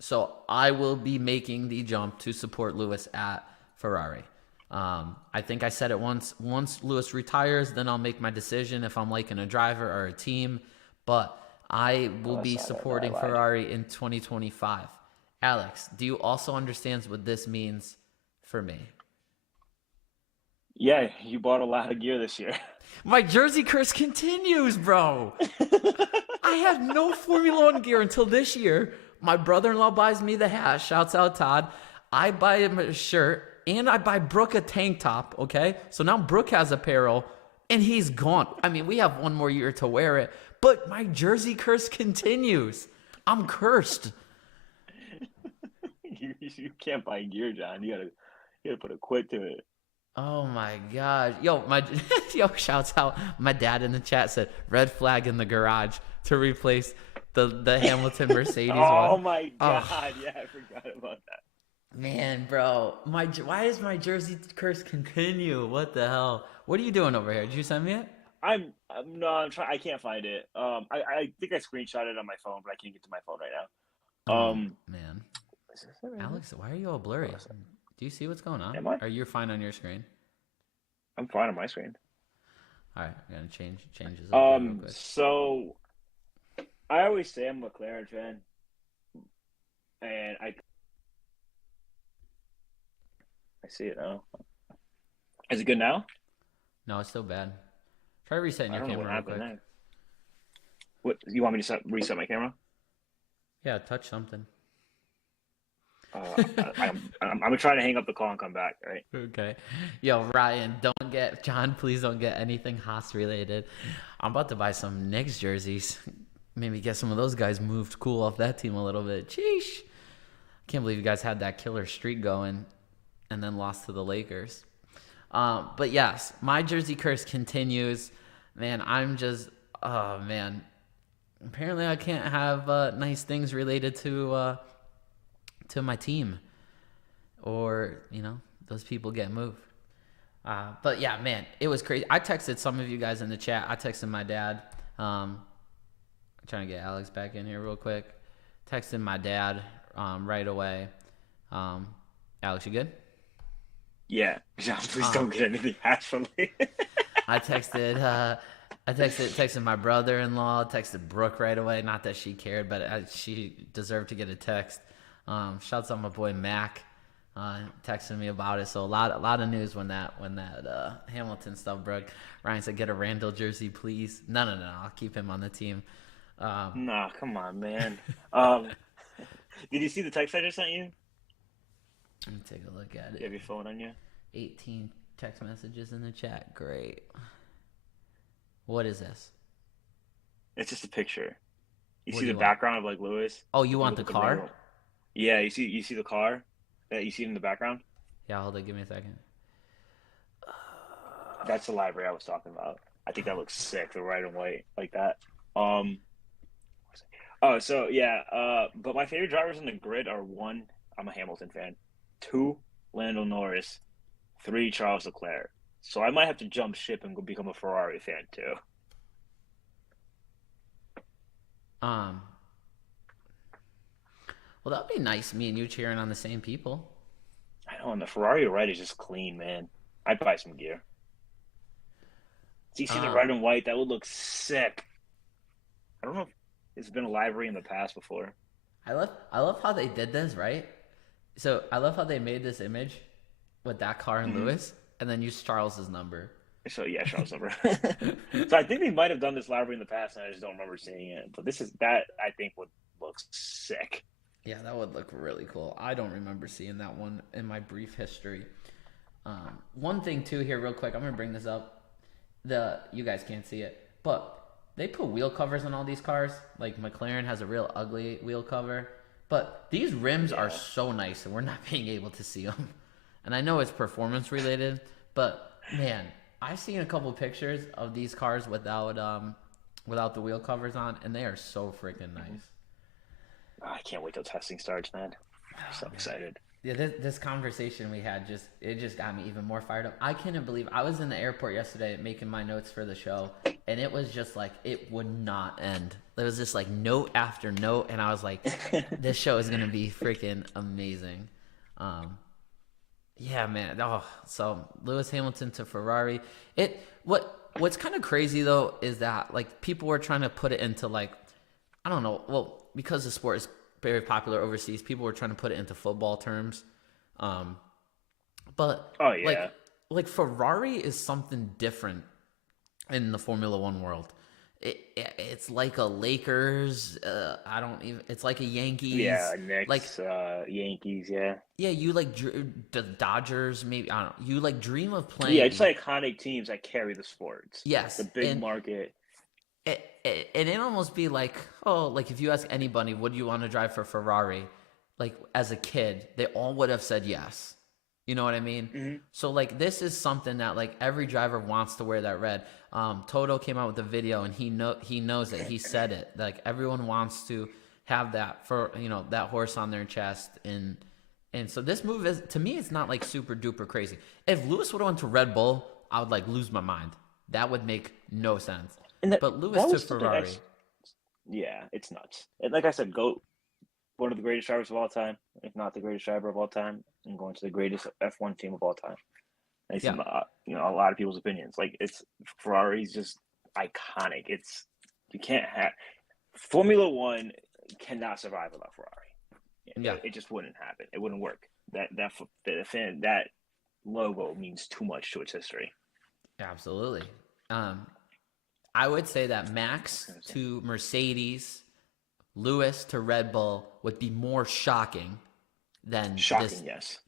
So I will be making the jump to support Lewis at Ferrari. I think I said it once. Once Lewis retires, then I'll make my decision if I'm liking a driver or a team. But I will that's be not it. supporting I lied. Ferrari in 2025. Alex, do you also understand what this means for me? Yeah, you bought a lot of gear this year. My jersey curse continues, bro. I had no Formula One gear until this year. My brother-in-law buys me the hat. Shouts out Todd. I buy him a shirt, and I buy Brooke a tank top, okay? So now Brooke has apparel, and he's gone. I mean, we have one more year to wear it, but my jersey curse continues. I'm cursed. You can't buy gear, John. You gotta put a quit to it. Oh my god. Yo, shouts out. My dad in the chat said red flag in the garage to replace the Hamilton Mercedes Oh one. my Oh. God! Yeah, I forgot about that. Man, bro, why does my jersey curse continue? What the hell? What are you doing over here? Did you send me it? I'm no, I'm trying. I can't find it. I think I screenshot it on my phone, but I can't get to my phone right now. Man, Is this it right here? Alex, why are you all blurry? Do you see what's going on? Am I? Are you fine on your screen? I'm fine on my screen. All right, I'm gonna change this up here real quick. So I always say I'm a McLaren fan, and I see it now. Is it good now? No, it's still bad. Try resetting I your don't know what camera real happened quick. there. What you want me to reset my camera? Yeah, touch something. I'm trying to hang up the call and come back. All right. Okay. Yo, Ryan, John, please don't get anything Haas related. I'm about to buy some Knicks jerseys. Maybe get some of those guys moved cool off that team a little bit. Sheesh. Can't believe you guys had that killer streak going and then lost to the Lakers. But yes, my jersey curse continues. Man, oh man. Apparently I can't have nice things related to my team, or those people get moved. But yeah, man, it was crazy. I texted some of you guys in the chat. I texted my dad. I'm trying to get Alex back in here real quick. Texted my dad right away. Alex, you good? Yeah, John, please don't get anything hacked from me. I texted my brother-in-law, texted Brooke right away. Not that she cared, but she deserved to get a text. Shouts out my boy Mac, texting me about it. So a lot of news when that Hamilton stuff broke. Ryan said, "Get a Randall jersey, please." No, I'll keep him on the team. Nah, come on, man. Did you see the text I just sent you? Let me take a look at You have it. your phone on you? 18 text messages in the chat. Great. What is this? It's just a picture. You What see do the you want? background of like Lewis? Oh, you want Look the at car? middle. Yeah, you see the car that you see in the background? Yeah, hold on. Give me a second. That's the library I was talking about. I think that looks sick. The red and white like that. Um. Oh, so yeah. But my favorite drivers in the grid are one. I'm a Hamilton fan. Two, Lando Norris. Three, Charles Leclerc. So I might have to jump ship and go become a Ferrari fan too. Um, well, that'd be nice, me and you cheering on the same people. I know, and the Ferrari red is just clean, man. I'd buy some gear. So you see the Um, red and white, that would look sick. I don't know if it's been a livery in the past before. I love how they did this, right? So I love how they made this image with that car and Hmm. Lewis, and then used Charles's number. So yeah, Charles Silver. So I think they might have done this library in the past, and I just don't remember seeing it. But this is that I think would look sick. Yeah, that would look really cool. I don't remember seeing that one in my brief history. One thing too here, real quick, I'm gonna bring this up. The you guys can't see it, but they put wheel covers on all these cars. Like McLaren has a real ugly wheel cover, but these rims are Yeah. so nice, and we're not being able to see them. And I know it's performance related, but man, I've seen a couple pictures of these cars without the wheel covers on, and they are so freaking nice. Oh, I can't wait till testing starts, man. I'm Oh so man. excited. Yeah, this conversation we had just got me even more fired up. I couldn't believe I was in the airport yesterday making my notes for the show, and it was just like it would not end. There was just like note after note, and I was like, this show is gonna be freaking amazing. Um, yeah, man. Oh, so Lewis Hamilton to Ferrari. What's kind of crazy though is that like people were trying to put it into like I don't know. Well, because the sport is very popular overseas, people were trying to put it into football terms. Um, but Oh like yeah. like Ferrari is something different in the Formula One world. It's like a Lakers. I don't even. It's like a Yeah, Yankees. Like Knicks, Yankees, yeah. yeah, you like the Dodgers. Maybe I don't know. You like dream of Yeah, it's playing. like iconic teams that carry the sports. The Yes, big market. and it almost be like, oh, like if you ask anybody, would you want to drive for Ferrari? Like as a kid, they all would have said yes. You know what I mean? Hmm. So like this is something that like every driver wants to wear that red. Toto came out with a video and he knows it. He said it. Like everyone wants to have that for that horse on their chest and so this move is to me it's not like super duper crazy. If Lewis would have went to Red Bull, I would like lose my mind. That would make no sense. And that But Lewis that to was such an Ferrari. yeah, it's nuts. And like I said, GOAT, one of the greatest drivers of all time, if not the greatest driver of all time, and going to the greatest F1 team of all time. And it's Yeah, a lot of people's opinions. Like it's Ferrari's just iconic. It's you can't have Formula One cannot survive without Ferrari. yeah, It just wouldn't happen. It wouldn't work. That logo means too much to its history. absolutely. Um, I would say that Max to Mercedes, Lewis to Red Bull would be more shocking than this Shocking, yes.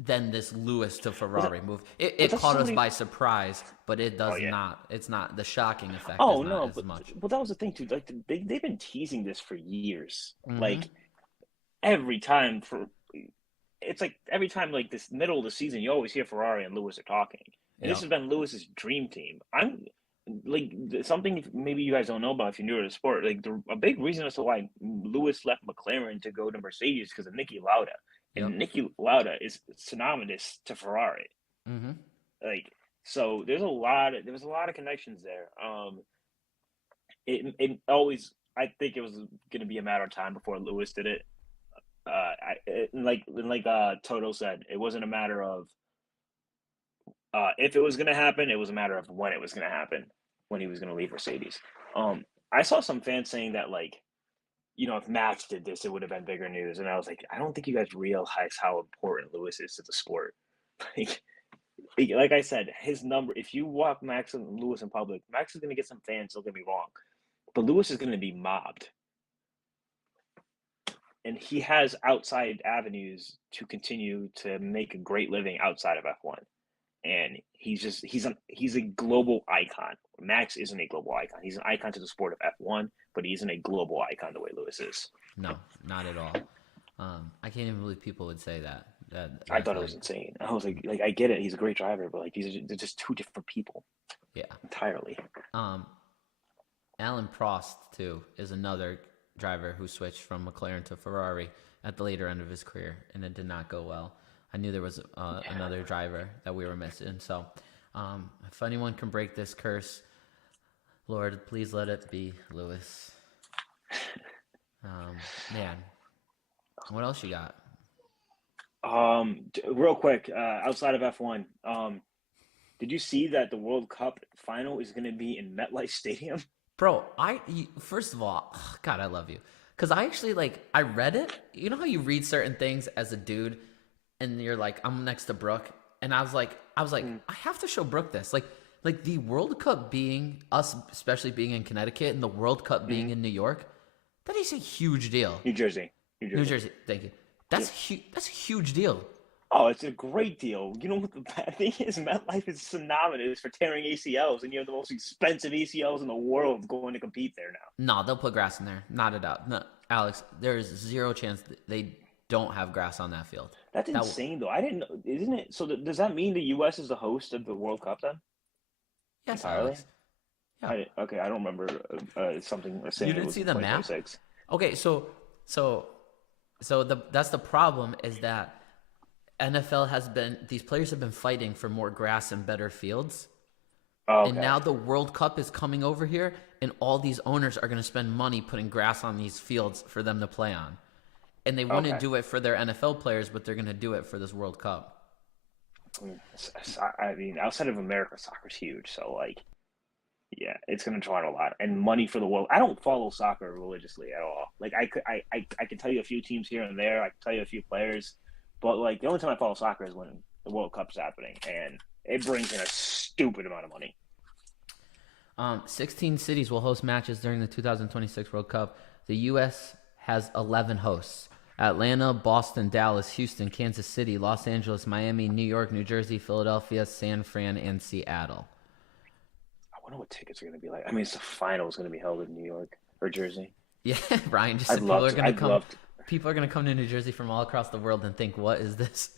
Lewis to But, that, Ferrari move. It, but it that's caught so us many. by surprise, but it Oh does yeah. not. It's not the shocking effect is Oh not no, as but much. that was the thing too. Like they've been teasing this for years. Mm-hmm. Like every time for it's like every time like this middle of the season, you always hear Ferrari and Lewis are talking, and this Yep. has been Lewis's dream team. I'm like something maybe you guys don't know about if you're new to the sport. Like a big reason as to why Lewis left McLaren to go to Mercedes because of Nicky Lauda, Yep. and Nicky Lauda is synonymous to Ferrari. Mm-hmm. Like so, there was a lot of connections there. It always I think it was going to be a matter of time before Lewis did it. Like Toto said, it wasn't a matter of if it was going to happen. It was a matter of when it was going to happen, when he was going to leave Mercedes. I saw some fans saying that like if Max did this, it would have been bigger news. And I was like, I don't think you guys realize how important Lewis is to the sport. Like, like I said, his number. If you walk Max and Lewis in public, Max is going to get some fans. Don't get me wrong, but Lewis is going to be mobbed, and he has outside avenues to continue to make a great living outside of F1. And he's a global icon. Max isn't a global icon. He's an icon to the sport of F1, but he isn't a global icon the way Lewis is. No, not at all. I can't even believe people would say that. I That's thought it was like insane. I was like I get it. He's a great driver, but like they're just two different people. Yeah. entirely. Um, Alan Prost too is another driver who switched from McLaren to Ferrari at the later end of his career, and it did not go well. I knew there was another driver that we were missing. So, if anyone can break this curse, Lord, please let it be Lewis. Man, what else you got? Real quick, outside of F1, did you see that the World Cup final is going to be in MetLife Stadium? Bro, first of all, God, I love you. Cause I actually I read it. You know how you read certain things as a dude, and you're like, I'm next to Brooke, and I was like, I have to show Brooke this. Like the World Cup being us, especially being in Connecticut, and the World Cup being in New York, that is a huge deal. New Jersey. New New Jersey. Jersey, thank you. That's huge. That's a huge deal. Oh, it's a great deal. You know what the bad thing is? MetLife is synonymous for tearing ACLs, and you have the most expensive ACLs in the world going to compete there now. No, they'll put grass in there. Not a doubt. No, Alex, there is zero chance that they don't have grass on that field. That's insane, though. I didn't know. Isn't it? So does that mean the U.S. is the host of the World Cup then? Yes, Entirely? Alex. Yeah. Okay, I don't remember something saying You it didn't was see in the map? 2026. Okay, so that's the problem is that these players have been fighting for more grass and better fields. Oh, And okay. now the World Cup is coming over here, and all these owners are going to spend money putting grass on these fields for them to play on. And they wouldn't Okay. do it for their NFL players, but they're going to do it for this World Cup. I mean, outside of America, soccer's huge. So, yeah, it's going to draw in a lot and money for the world. I don't follow soccer religiously at all. Like, I could tell you a few teams here and there. I can tell you a few players, but the only time I follow soccer is when the World Cup's happening, and it brings in a stupid amount of money. 16 cities will host matches during the 2026 World Cup. The U.S. has 11 hosts. Atlanta, Boston, Dallas, Houston, Kansas City, Los Angeles, Miami, New York, New Jersey, Philadelphia, San Fran, and Seattle. I wonder what tickets are going to be like. I mean, it's the final is going to be held in New York or Jersey. Yeah, Ryan just I'd said love to. I'd love to. people are going to come to New Jersey from all across the world and think, what is this?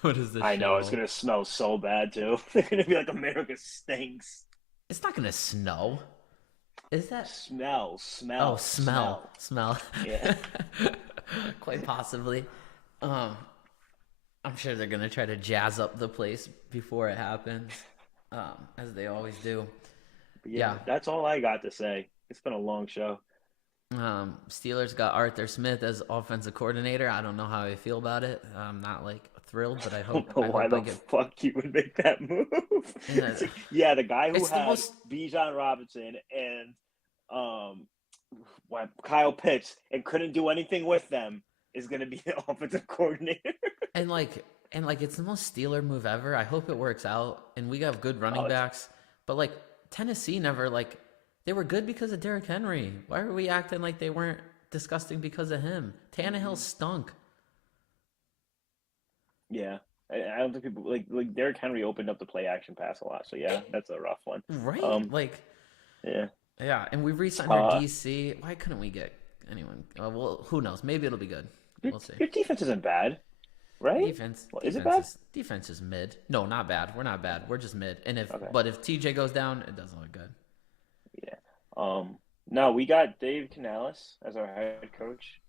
What is this I know show? it's going to smell so bad too. They're going to be like America stinks. It's not going to snow. Is that? Smell. Oh, smell. Yeah. Quite possibly. I'm sure they're going to try to jazz up the place before it happens, as they always do. But yeah, that's all I got to say. It's been a long show. Steelers got Arthur Smith as offensive coordinator. I don't know how I feel about it. I'm not thrilled, but I I hope. don't know why the fuck you would make that move. Yeah, the guy who had Bijan Robinson and Kyle Pitts and couldn't do anything with them is going to be the offensive coordinator. and it's the most Steeler move ever. I hope it works out, and we have good running backs. But Tennessee never they were good because of Derrick Henry. Why are we acting like they weren't disgusting because of him? Tannehill stunk. Yeah. I don't think people like Derrick Henry opened up the play action pass a lot. So yeah, that's a rough one. Right. Yeah. Yeah, and we re-signed our DC. Why couldn't we get anyone? Well, who knows? Maybe it'll be good. We'll see. Your defense isn't bad, right? Is it bad? Defense is mid. No, not bad. We're not bad. We're just mid. And if TJ goes down, it doesn't look good. Yeah. No, we got Dave Canales as our head coach.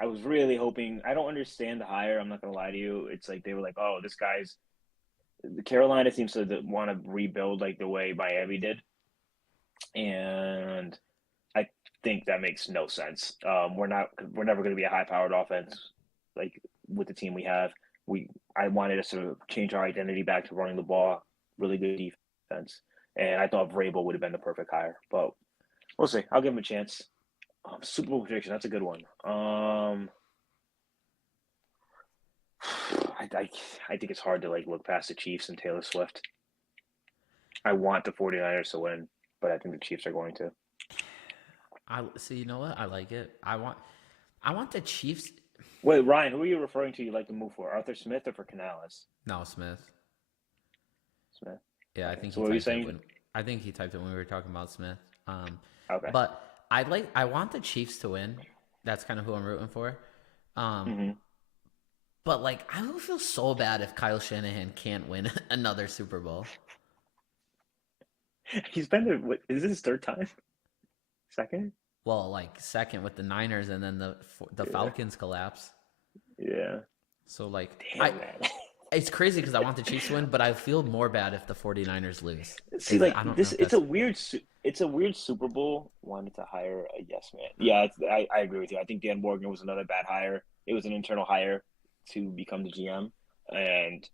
I was really hoping. I don't understand the hire. I'm not gonna lie to you. It's like they were like, oh, this guy's. The Carolina seems to want to rebuild the way Miami did, and I think that makes no sense. We're never going to be a high-powered offense with the team we have. I wanted us to change our identity back to running the ball, really good defense, and I thought Vrabel would have been the perfect hire. But we'll see. I'll give him a chance. Super Bowl prediction. That's a good one. I think it's hard to look past the Chiefs and Taylor Swift. I want the 49ers to win, but I think the Chiefs are going to. I see. You know what? I like it. I want the Chiefs. Wait, Ryan, who are you referring to? You like to move for Arthur Smith or for Canales? No, Smith. Smith. Yeah, I think. So what are you saying? I think he typed it when we were talking about Smith. Okay. But I want the Chiefs to win. That's kind of who I'm rooting for. But I would feel so bad if Kyle Shanahan can't win another Super Bowl. He's been there. What, is this his third time? Second? Well, like second with the Niners, and then the Yeah. Falcons collapse. Yeah. So like Damn, man. it's crazy because I want the Chiefs to win, but I feel more bad if the 49ers lose. See, I like don't know this, if it's that's a weird, it's a weird Super Bowl. Wanted to hire a yes man. Yeah, I agree with you. I think Dan Morgan was another bad hire. It was an internal hire to become the GM, and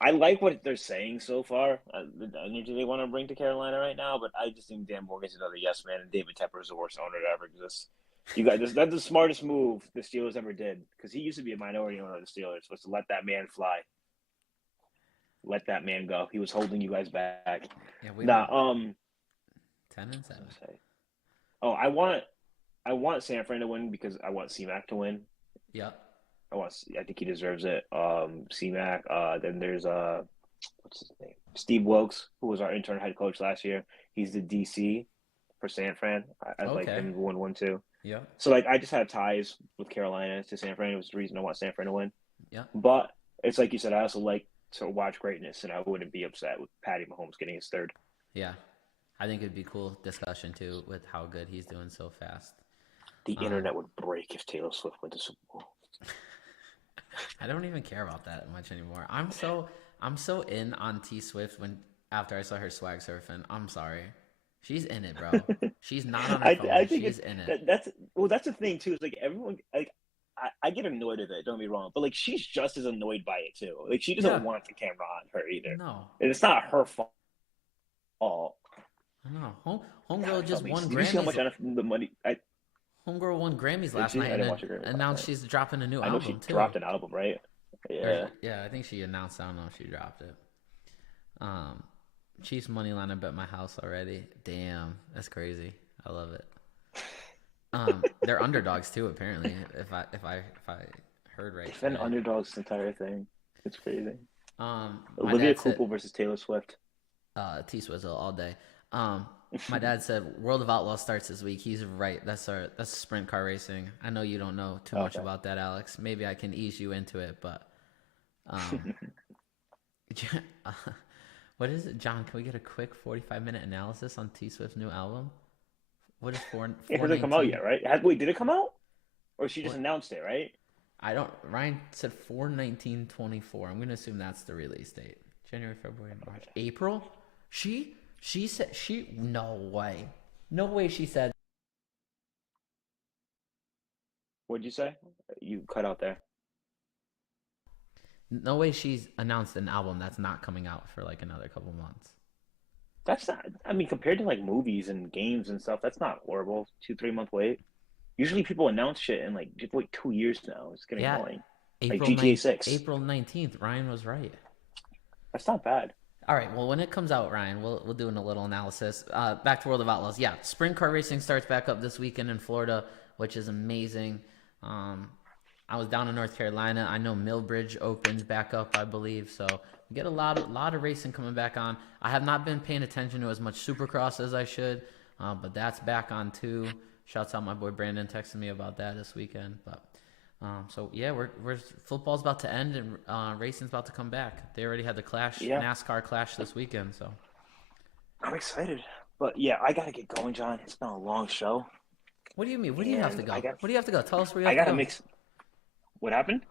I like what they're saying so far. The energy they want to bring to Carolina right now, but I just think Dan Morgan's another yes man, and David Tepper is the worst owner to ever exist. You guys, that's the smartest move the Steelers ever did because he used to be a minority owner of the Steelers. Was to let that man fly, let that man go. He was holding you guys back. yeah, we Nah, were 10-7. say, oh, I want San Fran to win because I want C-Mac to win. Yep. I think he deserves it. C-Mac. Then there's what's his name? Steve Wilkes, who was our intern head coach last year. He's the DC for San Fran. I'd like Okay. him to win one too. Yep. So like I just have ties with Carolina to San Fran. It was the reason I want San Fran to win. Yep. But it's like you said, I also like to watch greatness, and I wouldn't be upset with Patty Mahomes getting his third. Yeah. I think it'd be cool discussion too with how good he's doing so fast. The internet would break if Taylor Swift went to Super Bowl. I don't even care about that much anymore. I'm so in on T Swift when after I saw her swag surfing. I'm sorry. She's in it, bro. She's not on her phone. I think She's in it. that's the thing too. Is like everyone like I get annoyed with it. Don't be wrong, but like she's just as annoyed by it too. Like she doesn't want the camera on her either. No. And it's not her fault. I know. Homegirl just won Did you see how much Grammys. the money? Homegirl won Grammys last she? night I didn't and watch her Grammys last announced night. she's dropping a new I know she album too. dropped an album, right? Yeah. Yeah, I think she announced. I don't know if she dropped it. Chiefs money line up at my house already. Damn, that's crazy. I love it. They're underdogs too. Apparently, if I heard right. It's been underdogs this entire thing. It's crazy. My Olivia dad said, Cooper versus Taylor Swift. T Swizzle all day. My dad said World of Outlaws starts this week. He's right. That's sprint car racing. I know you don't know too much about that, Alex. Maybe I can ease you into it, but what is it, John? Can we get a quick 45-minute analysis on T Swift's new album? What is 4? It hasn't come out yet, right? Wait, did it come out? Or she just announced it, right? I don't. Ryan said 4/19/24. I'm gonna assume that's the release date. January, February, March, April. She said she. No way. She said. What'd you say? You cut out there. No way. She's announced an album that's not coming out for like another couple months. That's not. I mean, compared to like movies and games and stuff, that's not horrible. 2-3 month wait. Usually people announce shit in like just wait 2 years now. It's getting annoying. Like GTA 6. April 19th. Ryan was right. That's not bad. All right. Well, when it comes out, Ryan, we'll do a little analysis. Back to World of Outlaws. Yeah, sprint car racing starts back up this weekend in Florida, which is amazing. I was down in North Carolina. I know Millbridge opens back up, I believe. So we get a lot of racing coming back on. I have not been paying attention to as much Supercross as I should, but that's back on too. Shouts out my boy Brandon texted me about that this weekend. But so yeah, we're football's about to end and racing's about to come back. They already had the NASCAR clash this weekend. So I'm excited, but yeah, I gotta get going, John. It's been a long show. What do you mean? Where do you have to go? Where do you have to go? Tell us where you have to go. I gotta mix. What happened?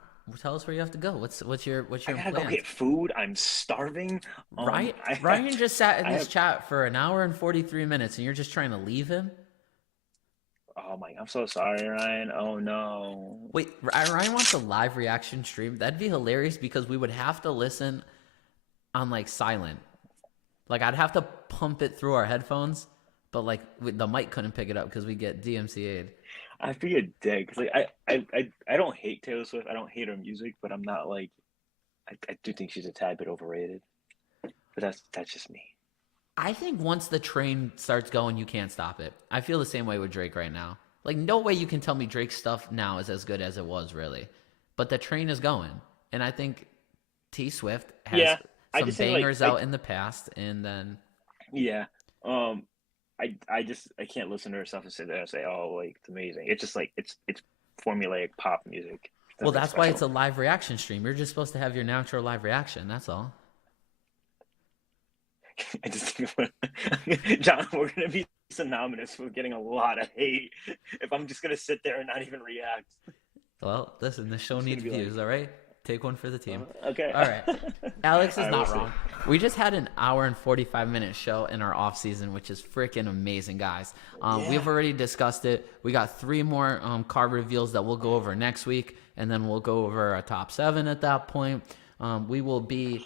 Tell us where you have to go. What's your I gotta plan? go get food. I'm starving. Ryan just sat in this chat for an hour and 43 minutes, and you're just trying to leave him. Oh my! I'm so sorry, Ryan. Oh no. Wait, Ryan wants a live reaction stream. That'd be hilarious because we would have to listen on like silent. Like I'd have to pump it through our headphones, but like the mic couldn't pick it up because we get DMCA'd. I'd be a dick. Like I don't hate Taylor Swift. I don't hate her music, but I'm not like I do think she's a tad bit overrated. But that's just me. I think once the train starts going, you can't stop it. I feel the same way with Drake right now. Like no way you can tell me Drake's stuff now is as good as it was really. But the train is going. And I think T Swift has some bangers out in the past and then yeah. I can't listen to her stuff and sit there and say, oh, like it's amazing. It's just like it's formulaic pop music. Well, that's why it's a live reaction stream. You're just supposed to have your natural live reaction. That's all. I just think John, we're gonna be synonymous with getting a lot of hate if I'm just gonna sit there and not even react. Well, listen, the show It's needs gonna be views, all right? Take one for the team. okay. All right. Alex All is right, we'll not see. wrong. We just had an hour and 45-minute show in our off season, which is freaking amazing, guys. Yeah. We've already discussed it. We got 3 more car reveals that we'll go over next week, and then we'll go over our top 7 at that point. We will be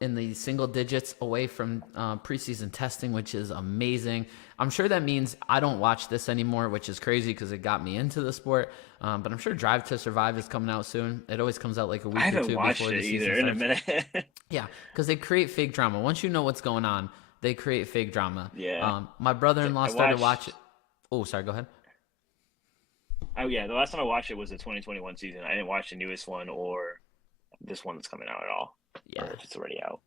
in the single digits away from preseason testing, which is amazing. I'm sure that means I don't watch this anymore, which is crazy because it got me into the sport. But I'm sure Drive to Survive is coming out soon. It always comes out like a week I or haven't two watched before it the season either in a starts. minute. Yeah, because they create fake drama. Once you know what's going on, they create fake drama. Yeah. My brother-in-law I started watched- watching. Oh, sorry. Go ahead. Oh yeah, the last time I watched it was the 2021 season. I didn't watch the newest one or this one that's coming out at all. Yeah. Or if it's already out.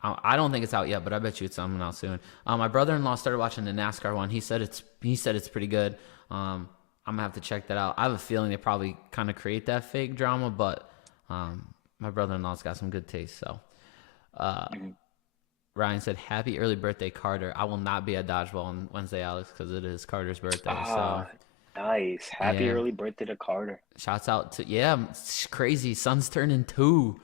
I don't think it's out yet, but I bet you it's coming out soon. My brother-in-law started watching the NASCAR one. He said it's pretty good. I'm gonna have to check that out. I have a feeling they probably kind of create that fake drama, but my brother-in-law's got some good taste. So Ryan said, "Happy early birthday, Carter." I will not be at dodgeball on Wednesday, Alex, because it is Carter's birthday. So Nice. Happy Yeah. early birthday to Carter. shouts out to it's crazy. Son's turning 2.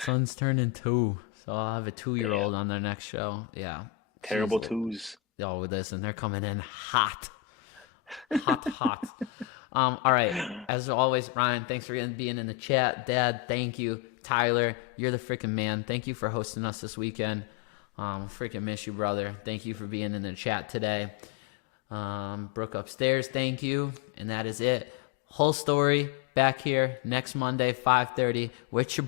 Son's turning 2. So I'll have a 2-year-old on their next show. Yeah. Terrible Jeez. twos. Oh, listen, they're coming in hot. Hot. All right. As always, Ryan, thanks for being in the chat. Dad, thank you. Tyler, you're the freaking man. Thank you for hosting us this weekend. Freaking miss you, brother. Thank you for being in the chat today. Brooke upstairs, thank you. And that is it. Whole story back here next Monday, 5:30 with your boy.